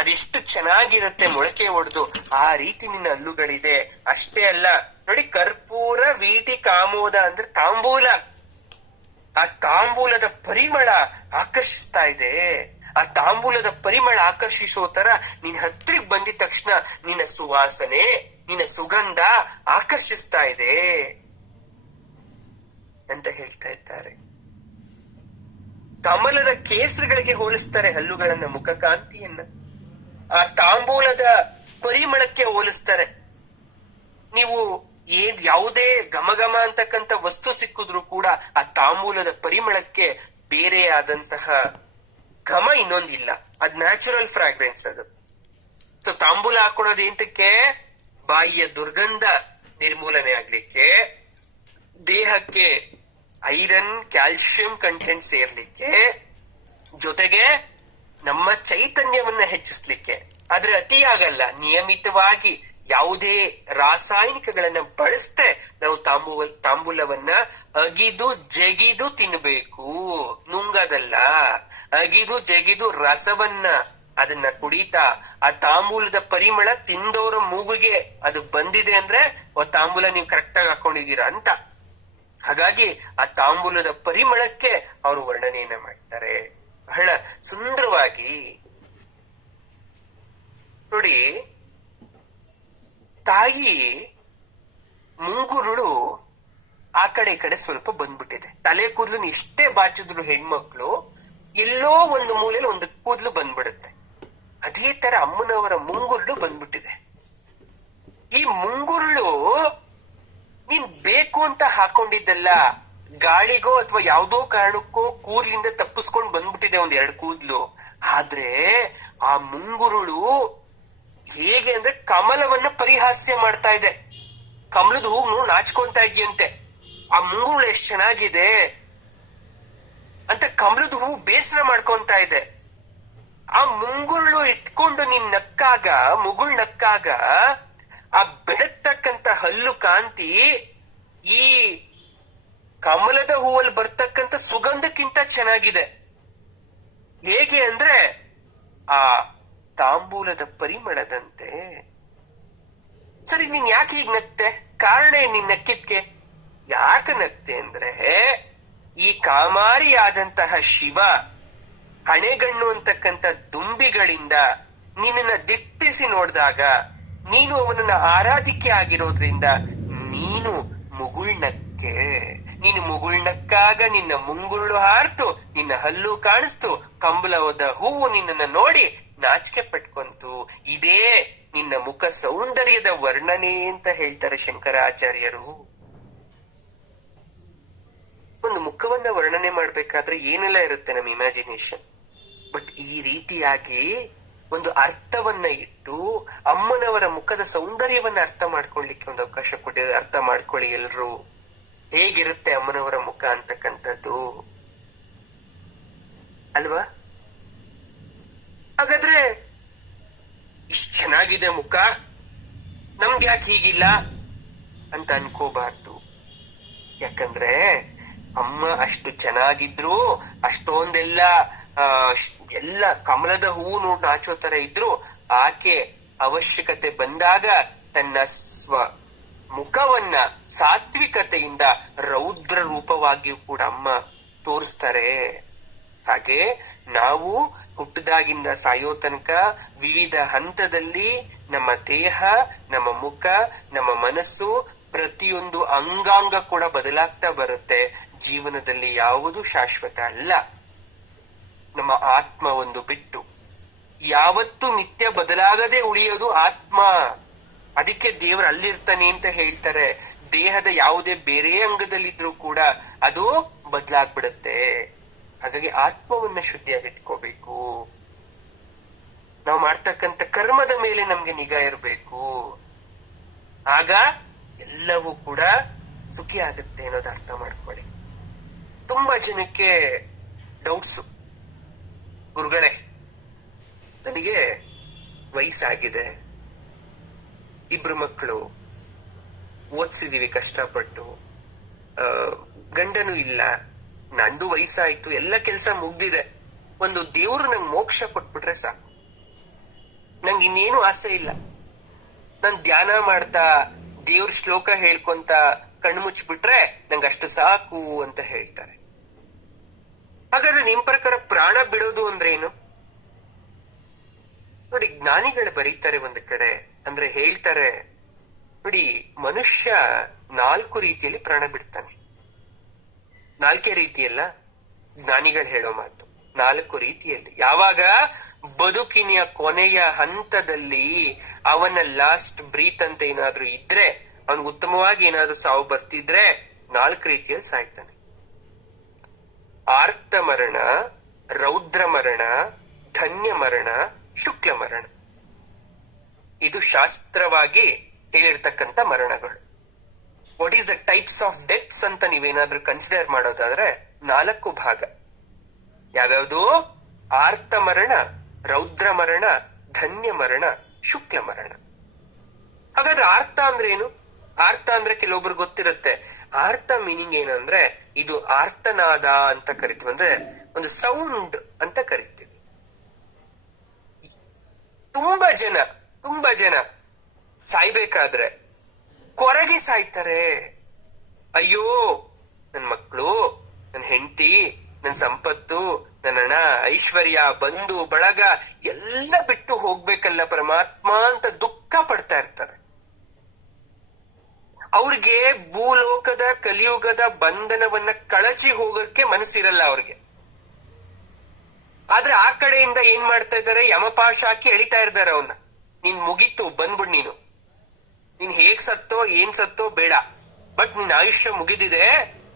ಅದೆಷ್ಟು ಚೆನ್ನಾಗಿರುತ್ತೆ ಮೊಳಕೆ ಹೊಡೆದು, ಆ ರೀತಿ ನಿನ್ನ ಹಲ್ಲುಗಳಿದೆ. ಅಷ್ಟೇ ಅಲ್ಲ, ನೋಡಿ, ಕರ್ಪೂರ ವೀಟಿ ಕಾಮೋದ ಅಂದ್ರೆ ತಾಂಬೂಲ. ಆ ತಾಂಬೂಲದ ಪರಿಮಳ ಆಕರ್ಷಿಸ್ತಾ ಇದೆ. ಆ ತಾಂಬೂಲದ ಪರಿಮಳ ಆಕರ್ಷಿಸೋ ತರ ನಿನ್ ಹತ್ತಿರಕ್ಕೆ ಬಂದಿದ ತಕ್ಷಣ ನಿನ್ನ ಸುವಾಸನೆ, ನಿನ್ನ ಸುಗಂಧ ಆಕರ್ಷಿಸ್ತಾ ಇದೆ ಅಂತ ಹೇಳ್ತಾ ಇದ್ದಾರೆ. ಕಮಲದ ಕೇಸರಿಗಳಿಗೆ ಹೋಲಿಸ್ತಾರೆ ಹಲ್ಲುಗಳನ್ನ, ಮುಖಕಾಂತಿಯನ್ನ. ಆ ತಾಂಬೂಲದ ಪರಿಮಳಕ್ಕೆ ಹೋಲಿಸ್ತಾರೆ. ನೀವು ಯಾವುದೇ ಘಮಘಮ ಅಂತಕ್ಕಂಥ ವಸ್ತು ಸಿಕ್ಕಿದ್ರು ಕೂಡ ಆ ತಾಂಬೂಲದ ಪರಿಮಳಕ್ಕೆ ಬೇರೆ ಆದಂತಹ ಘಮ ಇನ್ನೊಂದಿಲ್ಲ. ಅದ್ ನ್ಯಾಚುರಲ್ ಫ್ರಾಗ್ರೆನ್ಸ್ ಅದು. ಸೊ ತಾಂಬೂಲ ಹಾಕೊಳ್ಳೋದು ಎಂತಕ್ಕೆ? ಬಾಯಿಯ ದುರ್ಗಂಧ ನಿರ್ಮೂಲನೆ ಆಗ್ಲಿಕ್ಕೆ, ದೇಹಕ್ಕೆ ಐರನ್ ಕ್ಯಾಲ್ಸಿಯಂ ಕಂಟೆಂಟ್ ಸೇರ್ಲಿಕ್ಕೆ, ಜೊತೆಗೆ ನಮ್ಮ ಚೈತನ್ಯವನ್ನ ಹೆಚ್ಚಿಸ್ಲಿಕ್ಕೆ. ಆದ್ರೆ ಅತಿ ಆಗಲ್ಲ. ನಿಯಮಿತವಾಗಿ ಯಾವುದೇ ರಾಸಾಯನಿಕಗಳನ್ನ ಬಳಸದೆ ನಾವು ತಾಂಬೂಲವನ್ನ ಅಗಿದು ಜಗಿದು ತಿನ್ಬೇಕು, ನುಂಗದಲ್ಲ. ಅಗಿದು ಜಗಿದು ರಸವನ್ನ ಅದನ್ನ ಕುಡಿತಾ ಆ ತಾಂಬೂಲದ ಪರಿಮಳ ತಿಂದವರ ಮೂಗಿಗೆ ಅದು ಬಂದಿದೆ ಅಂದ್ರೆ ತಾಂಬೂಲ ನೀವು ಕರೆಕ್ಟ್ ಆಗಿ ಹಾಕೊಂಡಿದೀರಾ ಅಂತ. ಹಾಗಾಗಿ ಆ ತಾಂಬೂಲದ ಪರಿಮಳಕ್ಕೆ ಅವರು ವರ್ಣನೆಯನ್ನ ಮಾಡ್ತಾರೆ ಬಹಳ ಸುಂದರವಾಗಿ. ನೋಡಿ, ತಾಯಿ ಮುಂಗುರುಳು ಆ ಕಡೆ ಈ ಕಡೆ ಸ್ವಲ್ಪ ಬಂದ್ಬಿಟ್ಟಿದೆ. ತಲೆ ಕೂದಲು ಇಷ್ಟೇ ಬಾಚಿದ್ರು ಹೆಣ್ಮಕ್ಳು ಎಲ್ಲೋ ಒಂದು ಮೂಲೆಯಲ್ಲಿ ಒಂದು ಕೂದಲು ಬಂದ್ಬಿಡುತ್ತೆ. ಅದೇ ತರ ಅಮ್ಮನವರ ಮುಂಗುರುಳು ಬಂದ್ಬಿಟ್ಟಿದೆ. ಈ ಮುಂಗುರುಳು ನೀನ್ ಬೇಕು ಅಂತ ಹಾಕೊಂಡಿದ್ದಲ್ಲ, ಗಾಳಿಗೋ ಅಥವಾ ಯಾವ್ದೋ ಕಾರಣಕ್ಕೋ ಕೂದಲಿಂದ ತಪ್ಪಿಸ್ಕೊಂಡ್ ಬಂದ್ಬಿಟ್ಟಿದೆ ಒಂದ್ 2 ಕೂದ್ಲು. ಆದ್ರೆ ಆ ಮುಂಗುರುಳು ಹೇಗೆ ಅಂದ್ರೆ ಕಮಲವನ್ನ ಪರಿಹಾಸ್ಯ ಮಾಡ್ತಾ ಇದೆ. ಕಮಲದ ಹೂವು ನಾಚ್ಕೊಂತಾ ಇದೆಯಂತೆ. ಆ ಮುಂಗುರುಳು ಎಷ್ಟ್ ಚೆನ್ನಾಗಿದೆ ಅಂತ ಕಮಲದ ಹೂವು ಬೇಸರ ಮಾಡ್ಕೊಂತ ಇದೆ. ಆ ಮುಂಗುರುಳು ಇಟ್ಕೊಂಡು ನೀನ್ ನಕ್ಕಾಗ, ಮುಗುಳ್ ನಕ್ಕಾಗ ಆ ಬೆಳತ್ತಕ್ಕಂತ ಹಲ್ಲು ಕಾಂತಿ ಈ ಕಮಲದ ಹೂವಲ್ಲಿ ಬರ್ತಕ್ಕಂಥ ಸುಗಂಧಕ್ಕಿಂತ ಚೆನ್ನಾಗಿದೆ. ಹೇಗೆ ಅಂದ್ರೆ ಆ ತಾಂಬೂಲದ ಪರಿಮಳದಂತೆ. ಸರಿ, ನೀನ್ ಯಾಕೆ ಹೀಗ್ ನಗ್ತೆ? ಕಾರಣ ನೀನ್ ನಕ್ಕಿದ್ಕೆ ಯಾಕೆ ನಗ್ತೆ ಅಂದ್ರೆ, ಈ ಕಾಮಾರಿಯಾದಂತಹ ಶಿವ ಹಣೆಗಣ್ಣು ಅಂತಕ್ಕಂಥ ದುಂಬಿಗಳಿಂದ ನಿನ್ನನ್ನ ದಿಟ್ಟಿಸಿ ನೋಡಿದಾಗ ನೀನು ಅವನನ್ನ ಆರಾಧಿಕೆ ಆಗಿರೋದ್ರಿಂದ ನೀನು ಮುಗುಳ್ನಕ್ಕೆ. ನೀನು ಮುಗುಳ್ನಕ್ಕಾಗ ನಿನ್ನ ಮುಂಗುರುಳು ಹಾರ್ತು, ನಿನ್ನ ಹಲ್ಲು ಕಾಣಿಸ್ತು, ಕಂಬಳದ ಹೂವು ನಿನ್ನನ್ನ ನೋಡಿ ನಾಚಿಕೆ ಪಟ್ಕೊಂತು. ಇದೇ ನಿನ್ನ ಮುಖ ಸೌಂದರ್ಯದ ವರ್ಣನೆ ಅಂತ ಹೇಳ್ತಾರೆ ಶಂಕರಾಚಾರ್ಯರು. ಒಂದು ಮುಖವನ್ನ ವರ್ಣನೆ ಮಾಡ್ಬೇಕಾದ್ರೆ ಏನೆಲ್ಲ ಇರುತ್ತೆ ನಮ್ಮ ಇಮ್ಯಾಜಿನೇಷನ್. ಬಟ್ ಈ ರೀತಿಯಾಗಿ ಒಂದು ಅರ್ಥವನ್ನ ಇಟ್ಟು ಅಮ್ಮನವರ ಮುಖದ ಸೌಂದರ್ಯವನ್ನ ಅರ್ಥ ಮಾಡ್ಕೊಳ್ಳಿಕ್ಕೆ ಒಂದು ಅವಕಾಶ ಕೊಟ್ಟಿದೆ. ಅರ್ಥ ಮಾಡ್ಕೊಳ್ಳಿ ಎಲ್ರು, ಹೇಗಿರುತ್ತೆ ಅಮ್ಮನವರ ಮುಖ ಅಂತಕ್ಕಂಥದ್ದು ಅಲ್ವಾ? ಹಾಗಾದ್ರೆ ಇಷ್ಟ ಚೆನ್ನಾಗಿದೆ ಮುಖ, ನಮ್ಗೆ ಯಾಕೆ ಹೀಗಿಲ್ಲ ಅಂತ ಅನ್ಕೋಬಾರ್ದು. ಯಾಕಂದ್ರೆ ಅಮ್ಮ ಅಷ್ಟು ಚೆನ್ನಾಗಿದ್ರು, ಅಷ್ಟೊಂದೆಲ್ಲ ಎಲ್ಲ ಕಮಲದ ಹೂವು ನಾಚೋ ತರ ಇದ್ರು, ಆಕೆ ಅವಶ್ಯಕತೆ ಬಂದಾಗ ತನ್ನ ಮುಖವನ್ನ ಸಾತ್ವಿಕತೆಯಿಂದ ರೌದ್ರ ರೂಪವಾಗಿಯೂ ಕೂಡ ಅಮ್ಮ ತೋರಿಸ್ತಾರೆ. ಹಾಗೆ ನಾವು ಹುಟ್ಟದಾಗಿಂದ ಸಾಯೋ ತನಕ ವಿವಿಧ ಹಂತದಲ್ಲಿ ನಮ್ಮ ದೇಹ, ನಮ್ಮ ಮುಖ, ನಮ್ಮ ಮನಸ್ಸು ಪ್ರತಿಯೊಂದು ಅಂಗಾಂಗ ಕೂಡ ಬದಲಾಗ್ತಾ ಬರುತ್ತೆ. ಜೀವನದಲ್ಲಿ ಯಾವುದು ಶಾಶ್ವತ ಅಲ್ಲ. ನಮ್ಮ ಆತ್ಮ ಒಂದು ಬಿಟ್ಟು ಯಾವತ್ತು ನಿತ್ಯ ಬದಲಾಗದೆ ಉಳಿಯೋದು ಆತ್ಮ. ಅದಕ್ಕೆ ದೇವರು ಅಲ್ಲಿರ್ತಾನೆ ಅಂತ ಹೇಳ್ತಾರೆ. ದೇಹದ ಯಾವುದೇ ಬೇರೆ ಅಂಗದಲ್ಲಿದ್ರೂ ಕೂಡ ಅದು ಬದಲಾಗ್ಬಿಡುತ್ತೆ. ಹಾಗಾಗಿ ಆತ್ಮವನ್ನ ಶುದ್ಧಿಯಾಗಿಟ್ಕೋಬೇಕು. ನಾವು ಮಾಡ್ತಕ್ಕಂಥ ಕರ್ಮದ ಮೇಲೆ ನಮ್ಗೆ ನಿಗಾ ಇರಬೇಕು. ಆಗ ಎಲ್ಲವೂ ಕೂಡ ಸುಖಿ ಆಗುತ್ತೆ ಅನ್ನೋದು ಅರ್ಥ ಮಾಡ್ಕೊಳ್ಳಿ. ತುಂಬಾ ಜನಕ್ಕೆ ಡೌಟ್ಸು, ಗುರುಗಳೇ ನನಗೆ ವಯಸ್ಸಾಗಿದೆ, 2 ಮಕ್ಕಳು, ಓದ್ಸಿದೀವಿ ಕಷ್ಟಪಟ್ಟು, ಗಂಡನು ಇಲ್ಲ, ನಂದು ವಯಸ್ಸಾಯ್ತು, ಎಲ್ಲ ಕೆಲ್ಸ ಮುಗ್ದಿದೆ, ಒಂದು ದೇವ್ರು ನಂಗೆ ಮೋಕ್ಷ ಕೊಟ್ಬಿಟ್ರೆ ಸಾಕು, ನಂಗೆ ಇನ್ನೇನು ಆಸೆ ಇಲ್ಲ. ನಾನ್ ಧ್ಯಾನ ಮಾಡ್ತಾ ದೇವ್ರ ಶ್ಲೋಕ ಹೇಳ್ಕೊಂತ ಕಣ್ಮುಚ್ಬಿಟ್ರೆ ನಂಗಷ್ಟು ಸಾಕು ಅಂತ ಹೇಳ್ತಾರೆ. ಹಾಗಾದ್ರೆ ನಿಮ್ ಪ್ರಕಾರ ಪ್ರಾಣ ಬಿಡೋದು ಅಂದ್ರೆ ಏನು? ನೋಡಿ, ಜ್ಞಾನಿಗಳು ಬರೀತಾರೆ ಒಂದು ಕಡೆ, ಅಂದ್ರೆ ಹೇಳ್ತಾರೆ ನೋಡಿ, ಮನುಷ್ಯ 4 ರೀತಿಯಲ್ಲಿ ಪ್ರಾಣ ಬಿಡ್ತಾನೆ. 4 ರೀತಿಯಲ್ಲ, ಜ್ಞಾನಿಗಳು ಹೇಳೋ ಮಾತು 4 ರೀತಿಯಲ್ಲಿ. ಯಾವಾಗ ಬದುಕಿನ ಕೊನೆಯ ಹಂತದಲ್ಲಿ ಅವನ ಲಾಸ್ಟ್ ಬ್ರೀತ್ ಅಂತ ಏನಾದ್ರೂ ಇದ್ರೆ, ಅವನ್ಗೆ ಉತ್ತಮವಾಗಿ ಏನಾದ್ರೂ ಸಾವು ಬರ್ತಿದ್ರೆ 4 ರೀತಿಯಲ್ಲಿ ಸಾಯ್ತಾನೆ. ಆರ್ತ ಮರಣ, ರೌದ್ರ ಮರಣ, ಧನ್ಯ ಮರಣ, ಶುಕ್ಲ ಮರಣ. ಇದು ಶಾಸ್ತ್ರವಾಗಿ ಹೇಳಿರ್ತಕ್ಕಂಥ ಮರಣಗಳು. What is the types of deaths ಅಂತ ನೀವೇನಾದ್ರೂ ಕನ್ಸಿಡರ್ ಮಾಡೋದಾದ್ರೆ 4 ಭಾಗ. ಯಾವ್ಯಾವುದು? ಆರ್ತ ಮರಣ, ರೌದ್ರ ಮರಣ, ಧನ್ಯ ಮರಣ, ಶುಕ್ಲ ಮರಣ. ಹಾಗಾದ್ರೆ ಆರ್ತ ಅಂದ್ರೆ ಏನು? ಆರ್ತ ಅಂದ್ರೆ ಕೆಲವೊಬ್ರು ಗೊತ್ತಿರುತ್ತೆ. ಆರ್ತ ಮೀನಿಂಗ್ ಏನಂದ್ರೆ, ಇದು ಆರ್ತನಾದ ಅಂತ ಕರಿತೀವಿ, ಅಂದ್ರೆ ಒಂದು ಸೌಂಡ್ ಅಂತ ಕರಿತೀವಿ. ತುಂಬಾ ಜನ ಸಾಯ್ಬೇಕಾದ್ರೆ ಕೊರಗೆ ಸಾಯ್ತಾರೆ. ಅಯ್ಯೋ, ನನ್ ಮಕ್ಕಳು, ನನ್ ಹೆಂಡತಿ, ನನ್ ಸಂಪತ್ತು, ನನ್ನ ಹಣ, ಐಶ್ವರ್ಯ, ಬಂಧು ಬಳಗ ಎಲ್ಲ ಬಿಟ್ಟು ಹೋಗ್ಬೇಕಲ್ಲ ಪರಮಾತ್ಮ ಅಂತ ದುಃಖ ಪಡ್ತಾ ಇರ್ತಾರೆ. ಅವ್ರಿಗೆ ಭೂಲೋಕದ ಕಲಿಯುಗದ ಬಂಧನವನ್ನ ಕಳಚಿ ಹೋಗಕ್ಕೆ ಮನಸ್ಸಿರಲ್ಲ ಅವ್ರಿಗೆ. ಆದ್ರೆ ಆ ಕಡೆಯಿಂದ ಏನ್ ಮಾಡ್ತಾ ಇದ್ದಾರೆ? ಯಮಪಾಶ ಹಾಕಿ ಎಳಿತಾ ಇರ್ತಾರೆ ಅವನ್ನ. ನೀನ್ ಮುಗೀತು, ಬಂದ್ಬಿಡ್, ನೀನ್ ಹೇಗ್ ಸತ್ತೋ ಏನ್ ಸತ್ತೋ ಬೇಡ, ಬಟ್ ನಿನ್ ಆಯುಷ್ಯ ಮುಗಿದಿದೆ,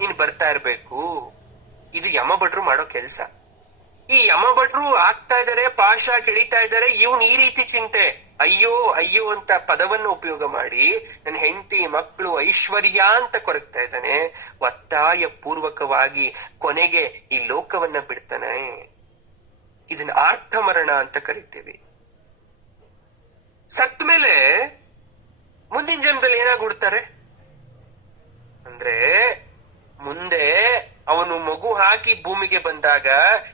ನೀನ್ ಬರ್ತಾ ಇರ್ಬೇಕು. ಇದು ಯಮಭಟ್ರು ಮಾಡೋ ಕೆಲ್ಸ. ಈ ಯಮಭಟ್ರು ಆಗ್ತಾ ಇದಾರೆ, ಪಾಶ ಎಳಿತಾ ಇದಾರೆ. ಇವನ್ ಈ ರೀತಿ ಚಿಂತೆ, ಅಯ್ಯೋ ಅಯ್ಯೋ ಅಂತ ಪದವನ್ನು ಉಪಯೋಗ ಮಾಡಿ ನನ್ನ ಹೆಂಡತಿ, ಮಕ್ಕಳು, ಐಶ್ವರ್ಯ ಅಂತ ಕೊರಗ್ತಾ ಇದ್ದಾನೆ. ಒತ್ತಾಯ ಪೂರ್ವಕವಾಗಿ ಕೊನೆಗೆ ಈ ಲೋಕವನ್ನ ಬಿಡ್ತಾನೆ. ಇದನ್ನ ಆರ್ಥ ಮರಣ ಅಂತ ಕರಿತೀವಿ. ಸತ್ ಮೇಲೆ ಮುಂದಿನ ಜನ್ಮದಲ್ಲಿ ಏನಾಗ್ಬಿಡ್ತಾರೆ ಅಂದ್ರೆ, ಮುಂದೆ ಅವನು ಮಗು ಹಾಕಿ ಭೂಮಿಗೆ ಬಂದಾಗ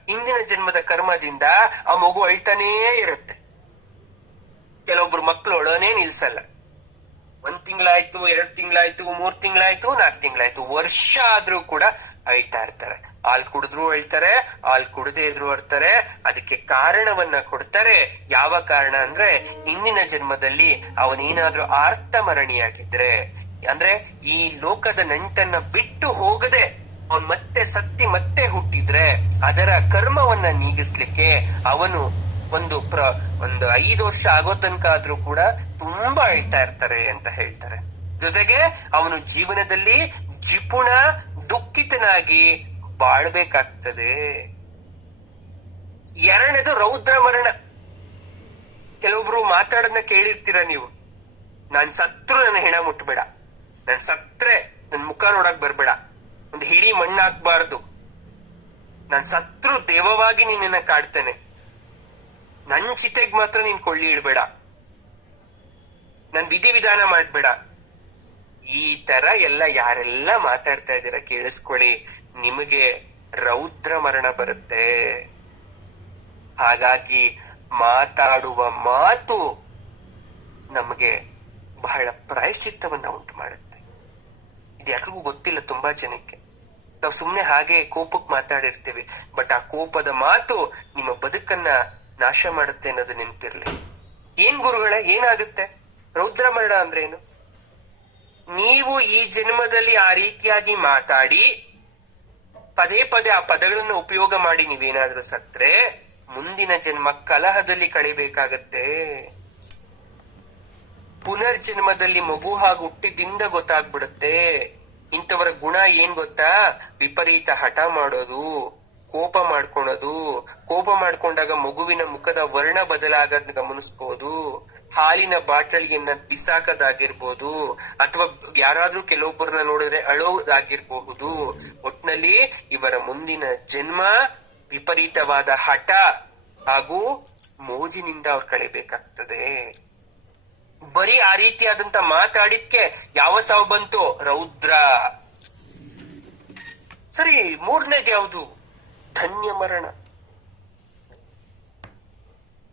ಹಿಂದಿನ ಜನ್ಮದ ಕರ್ಮದಿಂದ ಆ ಮಗು ಅಳ್ತಾನೇ ಇರುತ್ತೆ. ಕೆಲವೊಬ್ರು ಮಕ್ಕಳು ಅಳೋನೇ ನಿಲ್ಸಲ್ಲ. 1 ತಿಂಗಳಾಯ್ತು, 2 ತಿಂಗಳಾಯ್ತು, 3 ತಿಂಗಳಾಯ್ತು, 4 ತಿಂಗಳಾಯ್ತು, ವರ್ಷ ಆದ್ರೂ ಕೂಡ ಅಳ್ತಾ ಇರ್ತಾರೆ. ಹಾಲ್ ಕುಡಿದ್ರು ಅಳ್ತಾರೆ, ಹಾಲ್ ಕುಡದೇ ಇದ್ರು ಅಳ್ತಾರೆ. ಅದಕ್ಕೆ ಕಾರಣವನ್ನ ಕೊಡ್ತಾರೆ. ಯಾವ ಕಾರಣ ಅಂದ್ರೆ, ಹಿಂದಿನ ಜನ್ಮದಲ್ಲಿ ಅವನೇನಾದ್ರೂ ಆರ್ತಮರಣಿಯಾಗಿದ್ರೆ, ಅಂದ್ರೆ ಈ ಲೋಕದ ನಂಟನ್ನ ಬಿಟ್ಟು ಹೋಗದೆ ಅವನ್ ಮತ್ತೆ ಸತ್ತಿ ಮತ್ತೆ ಹುಟ್ಟಿದ್ರೆ, ಅದರ ಕರ್ಮವನ್ನ ನೀಗಿಸ್ಲಿಕ್ಕೆ ಅವನು ಒಂದು 5 ವರ್ಷ ಆಗೋ ತನಕ ಆದ್ರೂ ಕೂಡ ತುಂಬಾ ಅಳ್ತಾ ಇರ್ತಾರೆ ಅಂತ ಹೇಳ್ತಾರೆ. ಜೊತೆಗೆ ಅವನು ಜೀವನದಲ್ಲಿ ಜಿಪುಣ ದುಃಖಿತನಾಗಿ ಬಾಳ್ಬೇಕಾಗ್ತದೆ. ಎರಡನೇದು ರೌದ್ರ ಮರಣ. ಕೆಲವೊಬ್ರು ಮಾತಾಡೋದನ್ನ ಕೇಳಿರ್ತೀರ ನೀವು. ನಾನ್ ಸತ್ರು ನನ್ನ ಹೆಣ ಮುಟ್ಬೇಡ, ನಾನ್ ಸತ್ರೆ ನನ್ ಮುಖ ನೋಡಕ್ ಬರ್ಬೇಡ, ಒಂದು ಹಿಡಿ ಮಣ್ಣು ಹಾಕ್ಬಾರ್ದು, ನಾನ್ ಸತ್ರು ದೇವವಾಗಿ ನಿನ್ನ ಕಾಡ್ತೇನೆ, ನನ್ ಚಿತೆಗ್ ಮಾತ್ರ ನೀನ್ ಕೊಳ್ಳಿ ಇಡ್ಬೇಡ, ನನ್ ವಿಧಿವಿಧಾನ ಮಾಡ್ಬೇಡ. ಈ ತರ ಎಲ್ಲ ಯಾರೆಲ್ಲ ಮಾತಾಡ್ತಾ ಇದ್ದೀರಾ ಕೇಳಿಸ್ಕೊಳ್ಳಿ, ನಿಮಗೆ ರೌದ್ರ ಮರಣ ಬರುತ್ತೆ. ಹಾಗಾಗಿ ಮಾತಾಡುವ ಮಾತು ನಮಗೆ ಬಹಳ ಪ್ರಾಯಶ್ಚಿತ್ತವನ್ನ ಉಂಟು ಮಾಡುತ್ತೆ. ಇದು ಯಾರಿಗೂ ಗೊತ್ತಿಲ್ಲ ತುಂಬಾ ಜನಕ್ಕೆ. ನಾವು ಸುಮ್ನೆ ಹಾಗೆ ಕೋಪಕ್ಕೆ ಮಾತಾಡಿರ್ತೀವಿ, ಬಟ್ ಆ ಕೋಪದ ಮಾತು ನಿಮ್ಮ ಬದುಕನ್ನ ನಾಶ ಮಾಡುತ್ತೆ ಅನ್ನೋದು ನೆನಪಿರ್ಲಿ. ಏನ್ ಗುರುಗಳೇ, ಏನಾಗುತ್ತೆ? ರೌದ್ರ ಮರಣ ಅಂದ್ರೆ ಏನು? ನೀವು ಈ ಜನ್ಮದಲ್ಲಿ ಆ ರೀತಿಯಾಗಿ ಮಾತಾಡಿ ಪದೇ ಪದೇ ಆ ಪದಗಳನ್ನು ಉಪಯೋಗ ಮಾಡಿ ನೀವೇನಾದ್ರೂ ಸತ್ರೆ, ಮುಂದಿನ ಜನ್ಮ ಕಲಹದಲ್ಲಿ ಕಳಿಬೇಕಾಗತ್ತೆ. ಪುನರ್ಜನ್ಮದಲ್ಲಿ ಮಗು ಹಾಗೂ ಹುಟ್ಟಿದಿಂದ ಗೊತ್ತಾಗ್ಬಿಡುತ್ತೆ. ಇಂಥವರ ಗುಣ ಏನ್ ಗೊತ್ತಾ? ವಿಪರೀತ ಹಠ ಮಾಡೋದು, ಕೋಪ ಮಾಡ್ಕೊಳೋದು. ಕೋಪ ಮಾಡ್ಕೊಂಡಾಗ ಮಗುವಿನ ಮುಖದ ವರ್ಣ ಬದಲಾಗೋದ್ ಗಮನಿಸಬಹುದು. ಹಾಲಿನ ಬಾಟಲಿಯನ್ನ ಬಿಸಾಕದಾಗಿರ್ಬೋದು, ಅಥವಾ ಯಾರಾದ್ರೂ ಕೆಲವೊಬ್ಬರನ್ನ ನೋಡಿದ್ರೆ ಅಳೋದಾಗಿರ್ಬಹುದು. ಒಟ್ನಲ್ಲಿ ಇವರ ಮುಂದಿನ ಜನ್ಮ ವಿಪರೀತವಾದ ಹಠ ಹಾಗೂ ಮೋಜಿನಿಂದ ಅವ್ರು ಕಳಿಬೇಕಾಗ್ತದೆ. ಬರೀ ಆ ರೀತಿಯಾದಂತ ಮಾತಾಡಿದ್ಕೆ ಯಾವ ಸಾವು ಬಂತು? ರೌದ್ರ. ಸರಿ, ಮೂರನೇದು ಯಾವುದು? ಧನ್ಯ ಮರಣ.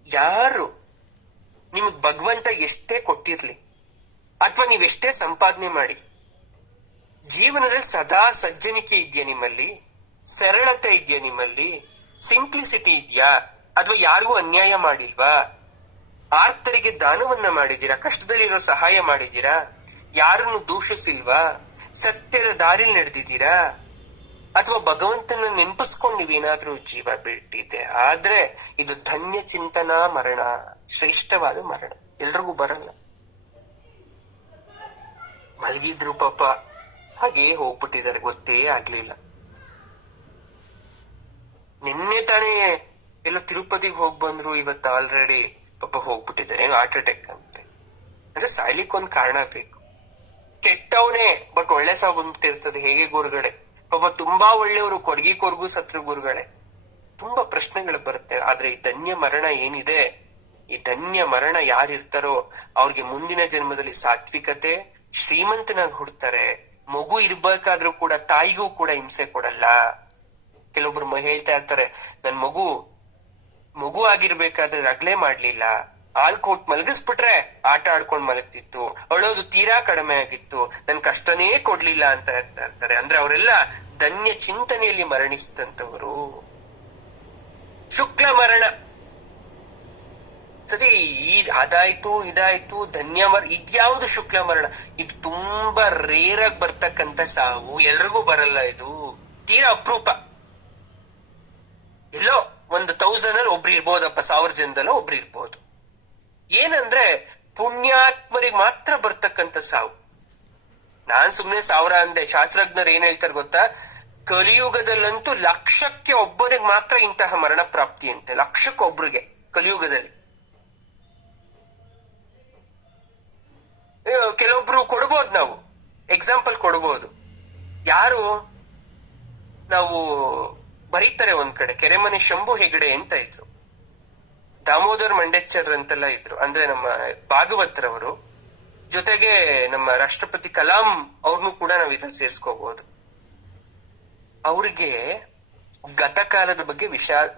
ಯಾರು ನಿಮಗ್ ಭಗವಂತ ಎಷ್ಟೇ ಕೊಟ್ಟಿರ್ಲಿ, ಅಥವಾ ನೀವೆಷ್ಟೇ ಸಂಪಾದನೆ ಮಾಡಿ, ಜೀವನದಲ್ಲಿ ಸದಾ ಸಜ್ಜನಿಕೆ ಇದೆಯಾ ನಿಮ್ಮಲ್ಲಿ? ಸರಳತೆ ಇದೆಯಾ ನಿಮ್ಮಲ್ಲಿ? ಸಿಂಪ್ಲಿಸಿಟಿ ಇದೆಯಾ? ಅಥವಾ ಯಾರಿಗೂ ಅನ್ಯಾಯ ಮಾಡಿಲ್ವಾ? ಆರ್ತರಿಗೆ ದಾನವನ್ನ ಮಾಡಿದೀರಾ? ಕಷ್ಟದಲ್ಲಿರೋ ಸಹಾಯ ಮಾಡಿದೀರಾ? ಯಾರನ್ನು ದೂಷಿಸಿಲ್ವಾ? ಸತ್ಯದ ದಾರಿ ನಡೆದಿದ್ದೀರಾ? ಅಥವಾ ಭಗವಂತನ ನೆನಪಿಸ್ಕೊಂಡು ನೀವೇನಾದ್ರೂ ಜೀವ ಬಿಟ್ಟಿದೆ ಆದ್ರೆ ಇದು ಧನ್ಯ ಚಿಂತನಾ ಮರಣ, ಶ್ರೇಷ್ಠವಾದ ಮರಣ. ಎಲ್ರಿಗೂ ಬರಲ್ಲ. ಮಲಗಿದ್ರು ಪಾಪ, ಹಾಗೆ ಹೋಗ್ಬಿಟ್ಟಿದ್ದಾರೆ, ಗೊತ್ತೇ ಆಗ್ಲಿಲ್ಲ. ನಿನ್ನೆ ತಾನೇ ಎಲ್ಲ ತಿರುಪತಿಗೆ ಹೋಗ್ ಬಂದ್ರು, ಇವತ್ತು ಆಲ್ರೆಡಿ ಪಾಪ ಹೋಗ್ಬಿಟ್ಟಿದ್ದಾರೆ. ಏನು ಹಾರ್ಟ್ ಅಟ್ಯಾಕ್ ಅಂತೆ. ಅಂದ್ರೆ ಸಾಯ್ಲಿಕ್ಕೊಂದ್ ಕಾರಣ ಬೇಕು. ಕೆಟ್ಟವನೇ ಬಟ್ ಒಳ್ಳೆ ಸಾವು ಬಂದ್ಬಿಟ್ಟಿರ್ತದೆ. ಹೇಗೆ ಗುರುಗಳೇ? ಪಾಪ ತುಂಬಾ ಒಳ್ಳೆಯವರು ಕೊರ್ಗೂ ಸತ್ರು ಗುರುಗಳೇ. ತುಂಬಾ ಪ್ರಶ್ನೆಗಳು ಬರುತ್ತೆ. ಆದ್ರೆ ಈ ಧನ್ಯ ಮರಣ ಏನಿದೆ, ಈ ಧನ್ಯ ಮರಣ ಯಾರಿರ್ತಾರೋ ಅವ್ರಿಗೆ ಮುಂದಿನ ಜನ್ಮದಲ್ಲಿ ಸಾತ್ವಿಕತೆ, ಶ್ರೀಮಂತನಾಗಿ ಹುಡ್ತಾರೆ. ಮಗು ಇರ್ಬೇಕಾದ್ರೂ ಕೂಡ ತಾಯಿಗೂ ಕೂಡ ಹಿಂಸೆ ಕೊಡಲ್ಲ. ಕೆಲವೊಬ್ರು ಹೇಳ್ತಾ ಇರ್ತಾರೆ, ನನ್ ಮಗು ಆಗಿರ್ಬೇಕಾದ್ರೆ ರಗ್ಲೆ ಮಾಡ್ಲಿಲ್ಲ, ಹಾಲ್ ಕೊಟ್ ಮಲಗಿಸ್ಬಿಟ್ರೆ ಆಟ ಆಡ್ಕೊಂಡ್ ಮಲಗ್ತಿತ್ತು, ಅಳೋದು ತೀರಾ ಕಡಿಮೆ ಆಗಿತ್ತು, ನನ್ ಕಷ್ಟನೇ ಕೊಡ್ಲಿಲ್ಲ ಅಂತ ಇರ್ತಾರೆ. ಅಂದ್ರೆ ಅವರೆಲ್ಲ ಧನ್ಯ ಚಿಂತನೆಯಲ್ಲಿ ಮರಣಿಸಿದಂತವರು. ಶುಕ್ಲ ಮರಣ ಸರಿ, ಅದಾಯ್ತು ಇದಾಯ್ತು ಧನ್ಯ ಇದ್ಯಾವುದು ಶುಕ್ಲ ಮರಣ? ಇದು ತುಂಬಾ ರೇರ್ ಆಗಿ ಬರ್ತಕ್ಕಂತ ಸಾವು, ಎಲ್ರಿಗೂ ಬರಲ್ಲ. ಇದು ತೀರಾ ಅಪರೂಪ. ಎಲ್ಲೋ 1000 ಅಲ್ಲಿ ಒಬ್ರು ಇರ್ಬೋದಪ್ಪ, 1000 ಜನದಲ್ಲ ಒಬ್ರು ಇರ್ಬೋದು. ಏನಂದ್ರೆ ಪುಣ್ಯಾತ್ಮರಿಗೆ ಮಾತ್ರ ಬರ್ತಕ್ಕಂಥ ಸಾವು. ನಾನ್ ಸುಮ್ನೆ 1000 ಅಂದೆ. ಶಾಸ್ತ್ರಜ್ಞರು ಏನ್ ಹೇಳ್ತಾರೆ ಗೊತ್ತಾ? ಕಲಿಯುಗದಲ್ಲಂತೂ 1,00,000ಕ್ಕೆ ಒಬ್ಬರಿಗೆ ಮಾತ್ರ ಇಂತಹ ಮರಣ ಪ್ರಾಪ್ತಿ ಅಂತೆ. 1,00,000ಕ್ಕೆ ಒಬ್ರಿಗೆ ಕಲಿಯುಗದಲ್ಲಿ. ಕೆಲವೊಬ್ರು ಕೊಡ್ಬೋದು, ನಾವು ಎಕ್ಸಾಂಪಲ್ ಕೊಡ್ಬೋದು. ಯಾರು? ನಾವು ಬರೀತಾರೆ ಒಂದ್ ಕಡೆ, ಕೆರೆಮನೆ ಶಂಭು ಹೆಗಡೆ ಅಂತ ಇದ್ರು, ದಾಮೋದರ್ ಮಂಡೇಚರ್ ಅಂತೆಲ್ಲ ಇದ್ರು. ಅಂದ್ರೆ ನಮ್ಮ ಭಾಗವತರವರು, ಜೊತೆಗೆ ನಮ್ಮ ರಾಷ್ಟ್ರಪತಿ ಕಲಾಂ ಅವ್ರನ್ನು ಕೂಡ ನಾವ್ ಇದ್ರಲ್ಲಿ ಸೇರ್ಸ್ಕೋಬಹುದು. ಅವ್ರಿಗೆ ಗತಕಾಲದ ಬಗ್ಗೆ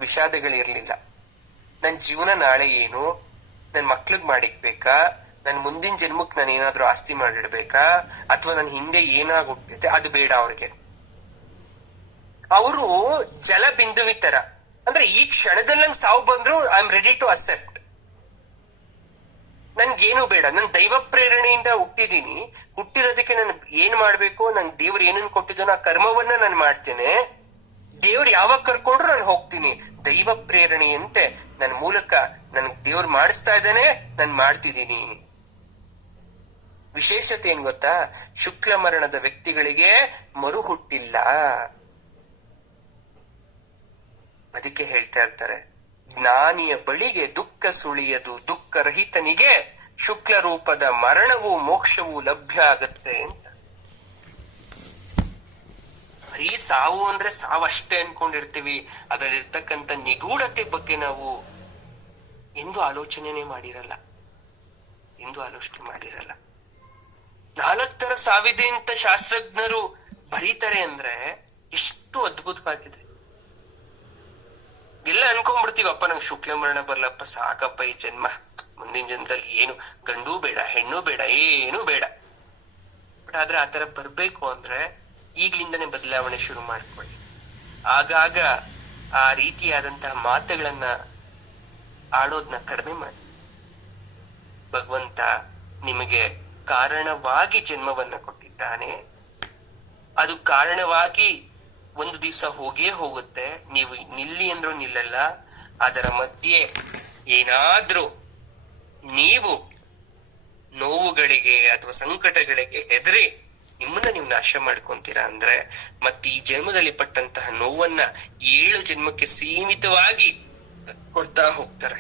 ವಿಷಾದಗಳಿರ್ಲಿಲ್ಲ. ನನ್ ಜೀವನ ನಾಳೆ ಏನು, ನನ್ ಮಕ್ಳಿಗ್ ಮಾಡಿಕ್ಬೇಕಾ, ನನ್ ಮುಂದಿನ ಜನ್ಮಕ್ ನಾನು ಏನಾದ್ರೂ ಆಸ್ತಿ ಮಾಡಿಡ್ಬೇಕಾ, ಅಥವಾ ನನ್ ಹಿಂದೆ ಏನಾಗುತ್ತೆ ಅದು ಬೇಡ ಅವ್ರಿಗೆ. ಅವರು ಜಲ ಬಿಂದುವಿ ತರ. ಅಂದ್ರೆ ಈ ಕ್ಷಣದಲ್ಲಿ ನಂಗೆ ಸಾವು ಬಂದ್ರು I am ready to accept. ನನ್ಗೇನು ಬೇಡ, ನನ್ ದೈವ ಪ್ರೇರಣೆಯಿಂದ ಹುಟ್ಟಿದೀನಿ, ಹುಟ್ಟಿರೋದಕ್ಕೆ ನಾನು ಏನ್ ಮಾಡ್ಬೇಕು, ನನ್ ದೇವ್ರು ಏನನ್ ಕೊಟ್ಟಿದ್ದಾನೋ ಆ ಕರ್ಮವನ್ನ ನಾನು ಮಾಡ್ತೇನೆ. ದೇವ್ರು ಯಾವಾಗ ಕರ್ಕೊಂಡ್ರು ನಾನು ಹೋಗ್ತೀನಿ. ದೈವ ಪ್ರೇರಣೆಯಂತೆ ನನ್ನ ಮೂಲಕ ನನ್ ದೇವ್ರು ಮಾಡಿಸ್ತಾ ಇದ್ದಾನೆ, ನಾನು ಮಾಡ್ತಿದ್ದೀನಿ. ವಿಶೇಷತೆ ಏನ್ ಗೊತ್ತಾ? ಶುಕ್ಲ ಮರಣದ ವ್ಯಕ್ತಿಗಳಿಗೆ ಮರು ಹುಟ್ಟಿಲ್ಲ. ಅದಕ್ಕೆ ಹೇಳ್ತಾ ಇರ್ತಾರೆ, ಜ್ಞಾನಿಯ ಬಳಿಗೆ ದುಃಖ ಸುಳಿಯದು, ದುಃಖ ರಹಿತನಿಗೆ ಶುಕ್ಲ ರೂಪದ ಮರಣವೂ ಮೋಕ್ಷವೂ ಲಭ್ಯ ಆಗತ್ತೆ ಅಂತ. ಬರೀ ಸಾವು ಅಂದ್ರೆ ಸಾವಷ್ಟೇ ಅನ್ಕೊಂಡಿರ್ತೀವಿ. ಅದರಲ್ಲಿರ್ತಕ್ಕಂಥ ನಿಗೂಢತೆ ಬಗ್ಗೆ ನಾವು ಎಂದು ಆಲೋಚನೆ ಮಾಡಿರಲ್ಲ. 4 ತರ ಸಾವಿದೆ ಅಂತ ಶಾಸ್ತ್ರಜ್ಞರು ಬರೀತಾರೆ ಅಂದ್ರೆ ಎಷ್ಟು ಅದ್ಭುತವಾಗಿದೆ. ಎಲ್ಲ ಅನ್ಕೊಂಡ್ಬಿಡ್ತೀವಪ್ಪ, ನಂಗೆ ಶುಕ್ಲ ಮರಣ ಬರ್ಲಪ್ಪ, ಸಾಕಪ್ಪ ಈ ಜನ್ಮ, ಮುಂದಿನ ಜನ್ಮದಲ್ಲಿ ಏನು ಗಂಡು ಬೇಡ ಹೆಣ್ಣು ಬೇಡ ಏನು ಬೇಡ. ಬಟ್ ಆದ್ರೆ ಆತರ ಬರ್ಬೇಕು ಅಂದ್ರೆ ಈಗ್ಲಿಂದನೇ ಬದಲಾವಣೆ ಶುರು ಮಾಡ್ಕೊಳ್ಳಿ. ಆಗಾಗ ಆ ರೀತಿಯಾದಂತಹ ಮಾತುಗಳನ್ನ ಆಡೋದನ್ನ ಕಡಿಮೆ ಮಾಡಿ. ಭಗವಂತ ನಿಮಗೆ ಕಾರಣವಾಗಿ ಜನ್ಮವನ್ನ ಕೊಟ್ಟಿದ್ದಾನೆ. ಅದು ಕಾರಣವಾಗಿ ಒಂದು ದಿವಸ ಹೋಗೇ ಹೋಗುತ್ತೆ. ನೀವು ನಿಲ್ಲಿ ಅಂದ್ರೂ ನಿಲ್ಲಲ್ಲ. ಅದರ ಮಧ್ಯೆ ಏನಾದ್ರೂ ನೀವು ನೋವುಗಳಿಗೆ ಅಥವಾ ಸಂಕಟಗಳಿಗೆ ಹೆದರಿ ನಿಮ್ಮನ್ನ ನೀವು ನಾಶ ಮಾಡ್ಕೊಂತೀರಾ ಅಂದ್ರೆ ಮತ್ತೆ ಈ ಜನ್ಮದಲ್ಲಿ ಪಟ್ಟಂತಹ ನೋವನ್ನ 7 ಜನ್ಮಕ್ಕೆ ಸೀಮಿತವಾಗಿ ಕೊಡ್ತಾ ಹೋಗ್ತಾರೆ.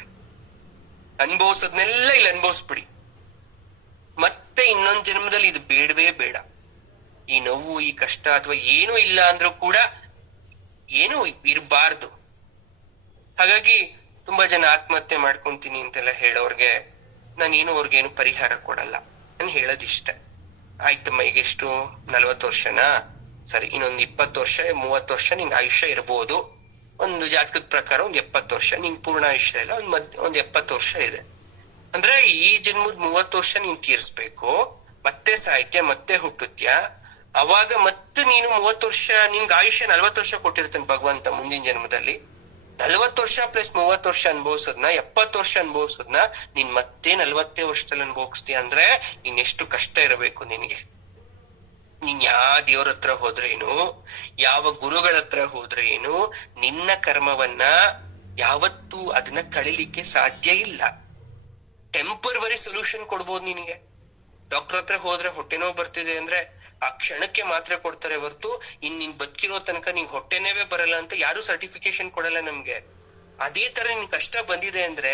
ಅನುಭವಿಸೋದ್ನೆಲ್ಲ ಇಲ್ಲಿ ಅನುಭವಿಸ್ಬಿಡಿ. ಮತ್ತೆ ಇನ್ನೊಂದ್ ಜನ್ಮದಲ್ಲಿ ಇದು ಬೇಡವೇ ಬೇಡ. ಈ ನೋವು ಈ ಕಷ್ಟ ಅಥವಾ ಏನೂ ಇಲ್ಲ ಅಂದ್ರೂ ಕೂಡ ಏನೂ ಇರಬಾರ್ದು. ಹಾಗಾಗಿ ತುಂಬಾ ಜನ ಆತ್ಮಹತ್ಯೆ ಮಾಡ್ಕೊಂತೀನಿ ಅಂತೆಲ್ಲ ಹೇಳೋರ್ಗೆ ನಾನೇನು ಅವ್ರಿಗೇನು ಪರಿಹಾರ ಕೊಡಲ್ಲ. ನಾನು ಹೇಳೋದಿಷ್ಟ, ಆಯ್ತಮ್ಮ ಈಗೆಷ್ಟು 40 ವರ್ಷನಾ, ಸರಿ ಇನ್ನೊಂದು 20 ವರ್ಷ 30 ವರ್ಷ ನಿನ್ ಆಯುಷ್ಯ ಇರ್ಬೋದು. ಒಂದು ಜಾತಕದ ಪ್ರಕಾರ ಒಂದು 70 ವರ್ಷ, ನಿನ್ ಪೂರ್ಣ ಆಯುಷ್ಯ ಇಲ್ಲ, ಒಂದ್ 70 ವರ್ಷ ಇದೆ ಅಂದ್ರೆ ಈ ಜನ್ಮದ 30 ವರ್ಷ ನೀನ್ ತೀರಿಸ್ಬೇಕು. ಮತ್ತೆ ಸಾಹಿತ್ಯ ಮತ್ತೆ ಹುಟ್ಟುತ್ಯ. ಅವಾಗ ಮತ್ತೆ ನೀನು 30 ವರ್ಷ, ನಿನ್ಗೆ ಆಯುಷ್ಯ 40 ವರ್ಷ ಕೊಟ್ಟಿರ್ತಾನೆ ಭಗವಂತ ಮುಂದಿನ ಜನ್ಮದಲ್ಲಿ. 40 ವರ್ಷ ಪ್ಲಸ್ 30 ವರ್ಷ ಅನುಭವಿಸೋದ್ನ, 70 ವರ್ಷ ಅನುಭವಿಸೋದ್ನ ನೀನ್ ಮತ್ತೆ 40 ವರ್ಷದಲ್ಲಿ ಅನುಭವಿಸ್ತೀಯ ಅಂದ್ರೆ ಇನ್ನೆಷ್ಟು ಕಷ್ಟ ಇರಬೇಕು ನಿನಗೆ. ನೀನ್ ಯಾವ ದೇವ್ರ ಹತ್ರ ಹೋದ್ರೇನು, ಯಾವ ಗುರುಗಳ ಹತ್ರ ಹೋದ್ರೆ ಏನು, ನಿನ್ನ ಕರ್ಮವನ್ನ ಯಾವತ್ತೂ ಅದನ್ನ ಕಳಿಲಿಕ್ಕೆ ಸಾಧ್ಯ ಇಲ್ಲ. ಟೆಂಪರವರಿ ಸೊಲ್ಯೂಷನ್ ಕೊಡ್ಬೋದು ನಿನಗೆ. ಡಾಕ್ಟರ್ ಹತ್ರ ಹೋದ್ರೆ ಹೊಟ್ಟೆ ನೋವು ಬರ್ತಿದೆ ಅಂದ್ರೆ ಆ ಕ್ಷಣಕ್ಕೆ ಮಾತ್ರೆ ಕೊಡ್ತಾರೆ ಹೊರ್ತು ನೀನ್ ಬದುಕಿರೋ ತನಕ ನಿಂಗೆ ಹೊಟ್ಟೆ ನೋವೇ ಬರಲ್ಲ ಅಂತ ಯಾರು ಸರ್ಟಿಫಿಕೇಶನ್ ಕೊಡಲ್ಲ ನಮ್ಗೆ. ಅದೇ ತರ ನಿನ್ ಕಷ್ಟ ಬಂದಿದೆ ಅಂದ್ರೆ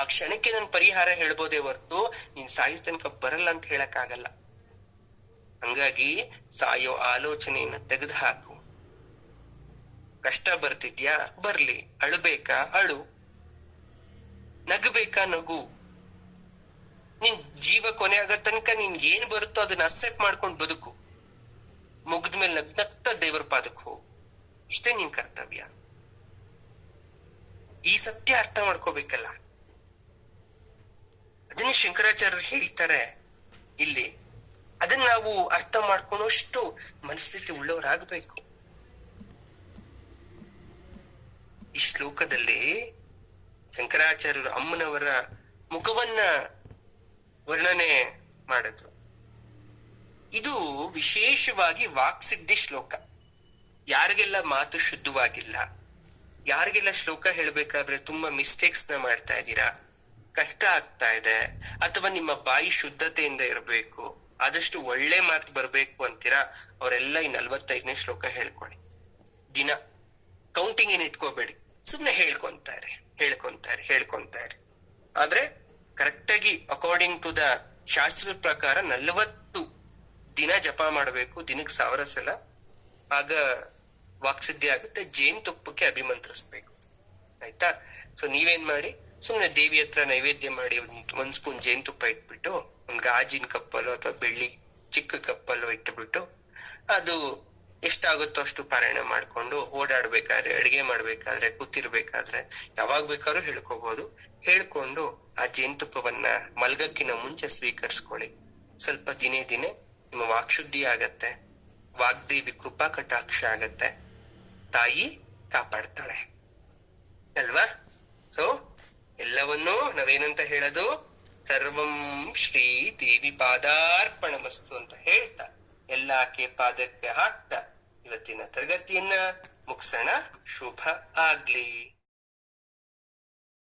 ಆ ಕ್ಷಣಕ್ಕೆ ನನ್ ಪರಿಹಾರ ಹೇಳ್ಬೋದೇ ಹೊರ್ತು ನೀನ್ ಸಾಯೋ ತನಕ ಬರಲ್ಲ ಅಂತ ಹೇಳಕ್ ಆಗಲ್ಲ. ಹಂಗಾಗಿ ಸಾಯೋ ಆಲೋಚನೆಯನ್ನ ತೆಗೆದು ಹಾಕು. ಕಷ್ಟ ಬರ್ತಿದ್ಯಾ ಬರ್ಲಿ, ಅಳ್ಬೇಕಾ ಅಳು, ನಗಬೇಕಾ ನಗು. ನಿನ್ ಜೀವ ಕೊನೆ ಆಗೋ ತನಕ ನಿನ್ ಏನ್ ಬರುತ್ತೋ ಅದನ್ನ ಅಕ್ಸೆಪ್ಟ್ ಮಾಡ್ಕೊಂಡು ಬದುಕು. ಮುಗ್ದ್ಮೇಲೆ ನಗ್ನಗ್ತಾ ದೇವರ ಪಾದಕ್ಕೆ ಹೋಗು. ಇಷ್ಟೇ ನಿನ್ ಕರ್ತವ್ಯ. ಈ ಸತ್ಯ ಅರ್ಥ ಮಾಡ್ಕೋಬೇಕಲ್ಲ. ಅದನ್ನ ಶಂಕರಾಚಾರ್ಯರು ಹೇಳ್ತಾರೆ ಇಲ್ಲಿ. ಅದನ್ನ ನಾವು ಅರ್ಥ ಮಾಡ್ಕೊಳ್ಳೋಷ್ಟು ಮನಸ್ಥಿತಿ ಉಳ್ಳವರಾಗಬೇಕು. ಈ ಶ್ಲೋಕದಲ್ಲಿ ಶಂಕರಾಚಾರ್ಯರು ಅಮ್ಮನವರ ಮುಖವನ್ನ ವರ್ಣನೆ ಮಾಡಿದ್ರು. ಇದು ವಿಶೇಷವಾಗಿ ವಾಕ್ಸಿದ್ಧಿ ಶ್ಲೋಕ. ಯಾರಿಗೆಲ್ಲ ಮಾತು ಶುದ್ಧವಾಗಿಲ್ಲ, ಯಾರಿಗೆಲ್ಲ ಶ್ಲೋಕ ಹೇಳ್ಬೇಕಾದ್ರೆ ತುಂಬಾ ಮಿಸ್ಟೇಕ್ಸ್ ನ ಮಾಡ್ತಾ ಇದ್ದೀರಾ, ಕಷ್ಟ ಆಗ್ತಾ ಇದೆ, ಅಥವಾ ನಿಮ್ಮ ಬಾಯಿ ಶುದ್ಧತೆಯಿಂದ ಇರಬೇಕು, ಆದಷ್ಟು ಒಳ್ಳೆ ಮಾತು ಬರ್ಬೇಕು ಅಂತೀರಾ, ಅವರೆಲ್ಲ ಈ 45ನೇ ಶ್ಲೋಕ ಹೇಳ್ಕೊಳ್ಳಿ. ದಿನ ಕೌಂಟಿಂಗ್ ಏನ್ ಇಟ್ಕೋಬೇಡಿ, ಸುಮ್ನೆ ಹೇಳ್ಕೊಂತಾರೆ. ಆದ್ರೆ ಕರೆಕ್ಟ್ ಆಗಿ ಅಕಾರ್ಡಿಂಗ್ ಟು ದ ಶಾಸ್ತ್ರದ ಪ್ರಕಾರ 40 ದಿನ ಜಪ ಮಾಡಬೇಕು, ದಿನಕ್ಕೆ 1000 ಸಲ. ಆಗ ವಾಕ್ಸಿದ್ಧಿ ಆಗುತ್ತೆ. ಜೇನುತುಪ್ಪಕ್ಕೆ ಅಭಿಮಂತ್ರಿಸ್ಬೇಕು, ಆಯ್ತಾ? ಸೊ ನೀವೇನ್ ಮಾಡಿ, ಸುಮ್ನೆ ದೇವಿ ಹತ್ರ ನೈವೇದ್ಯ ಮಾಡಿ ಒಂದ್ ಸ್ಪೂನ್ ಜೇನುತುಪ್ಪ ಇಟ್ಬಿಟ್ಟು ಒಂದ್ ಗಾಜಿನ ಕಪ್ಪಲ್ಲೋ ಅಥವಾ ಬೆಳ್ಳಿ ಚಿಕ್ಕ ಕಪ್ಪಲ್ಲೋ ಇಟ್ಬಿಟ್ಟು ಅದು ಎಷ್ಟಾಗುತ್ತೋ ಅಷ್ಟು ಪಾರಾಯಣ ಮಾಡ್ಕೊಂಡು ಓಡಾಡ್ಬೇಕಾದ್ರೆ, ಅಡಿಗೆ ಮಾಡ್ಬೇಕಾದ್ರೆ, ಕೂತಿರ್ಬೇಕಾದ್ರೆ, ಯಾವಾಗ ಬೇಕಾದ್ರೂ ಹೇಳ್ಕೋಬಹುದು. ಹೇಳ್ಕೊಂಡು ಆ ಜೇನುತುಪ್ಪವನ್ನ ಮಲ್ಗಕ್ಕಿನ ಮುಂಚೆ ಸ್ವೀಕರಿಸ್ಕೊಳ್ಳಿ. ಸ್ವಲ್ಪ ದಿನೇ ದಿನೇ ನಿಮ್ಮ ವಾಕ್ಶುದ್ಧಿ ಆಗತ್ತೆ, ವಾಗ್ದೇವಿ ಕೃಪಾ ಕಟಾಕ್ಷ ಆಗತ್ತೆ, ತಾಯಿ ಕಾಪಾಡ್ತಾಳೆ ಅಲ್ವಾ? ಸೊ ಎಲ್ಲವನ್ನೂ ನಾವೇನಂತ ಹೇಳೋದು, ಸರ್ವಂ ಶ್ರೀ ದೇವಿ ಪಾದಾರ್ಪಣಮಸ್ತು ಅಂತ ಹೇಳ್ತಾ ಎಲ್ಲಾಕೆ ಪಾದಕ್ಕೆ ಹಾಕ್ತಾ ಇವತ್ತಿನ ತರಗತಿಯನ್ನ ಮುಗಿಸೋಣ. ಶುಭ ಆಗ್ಲಿ.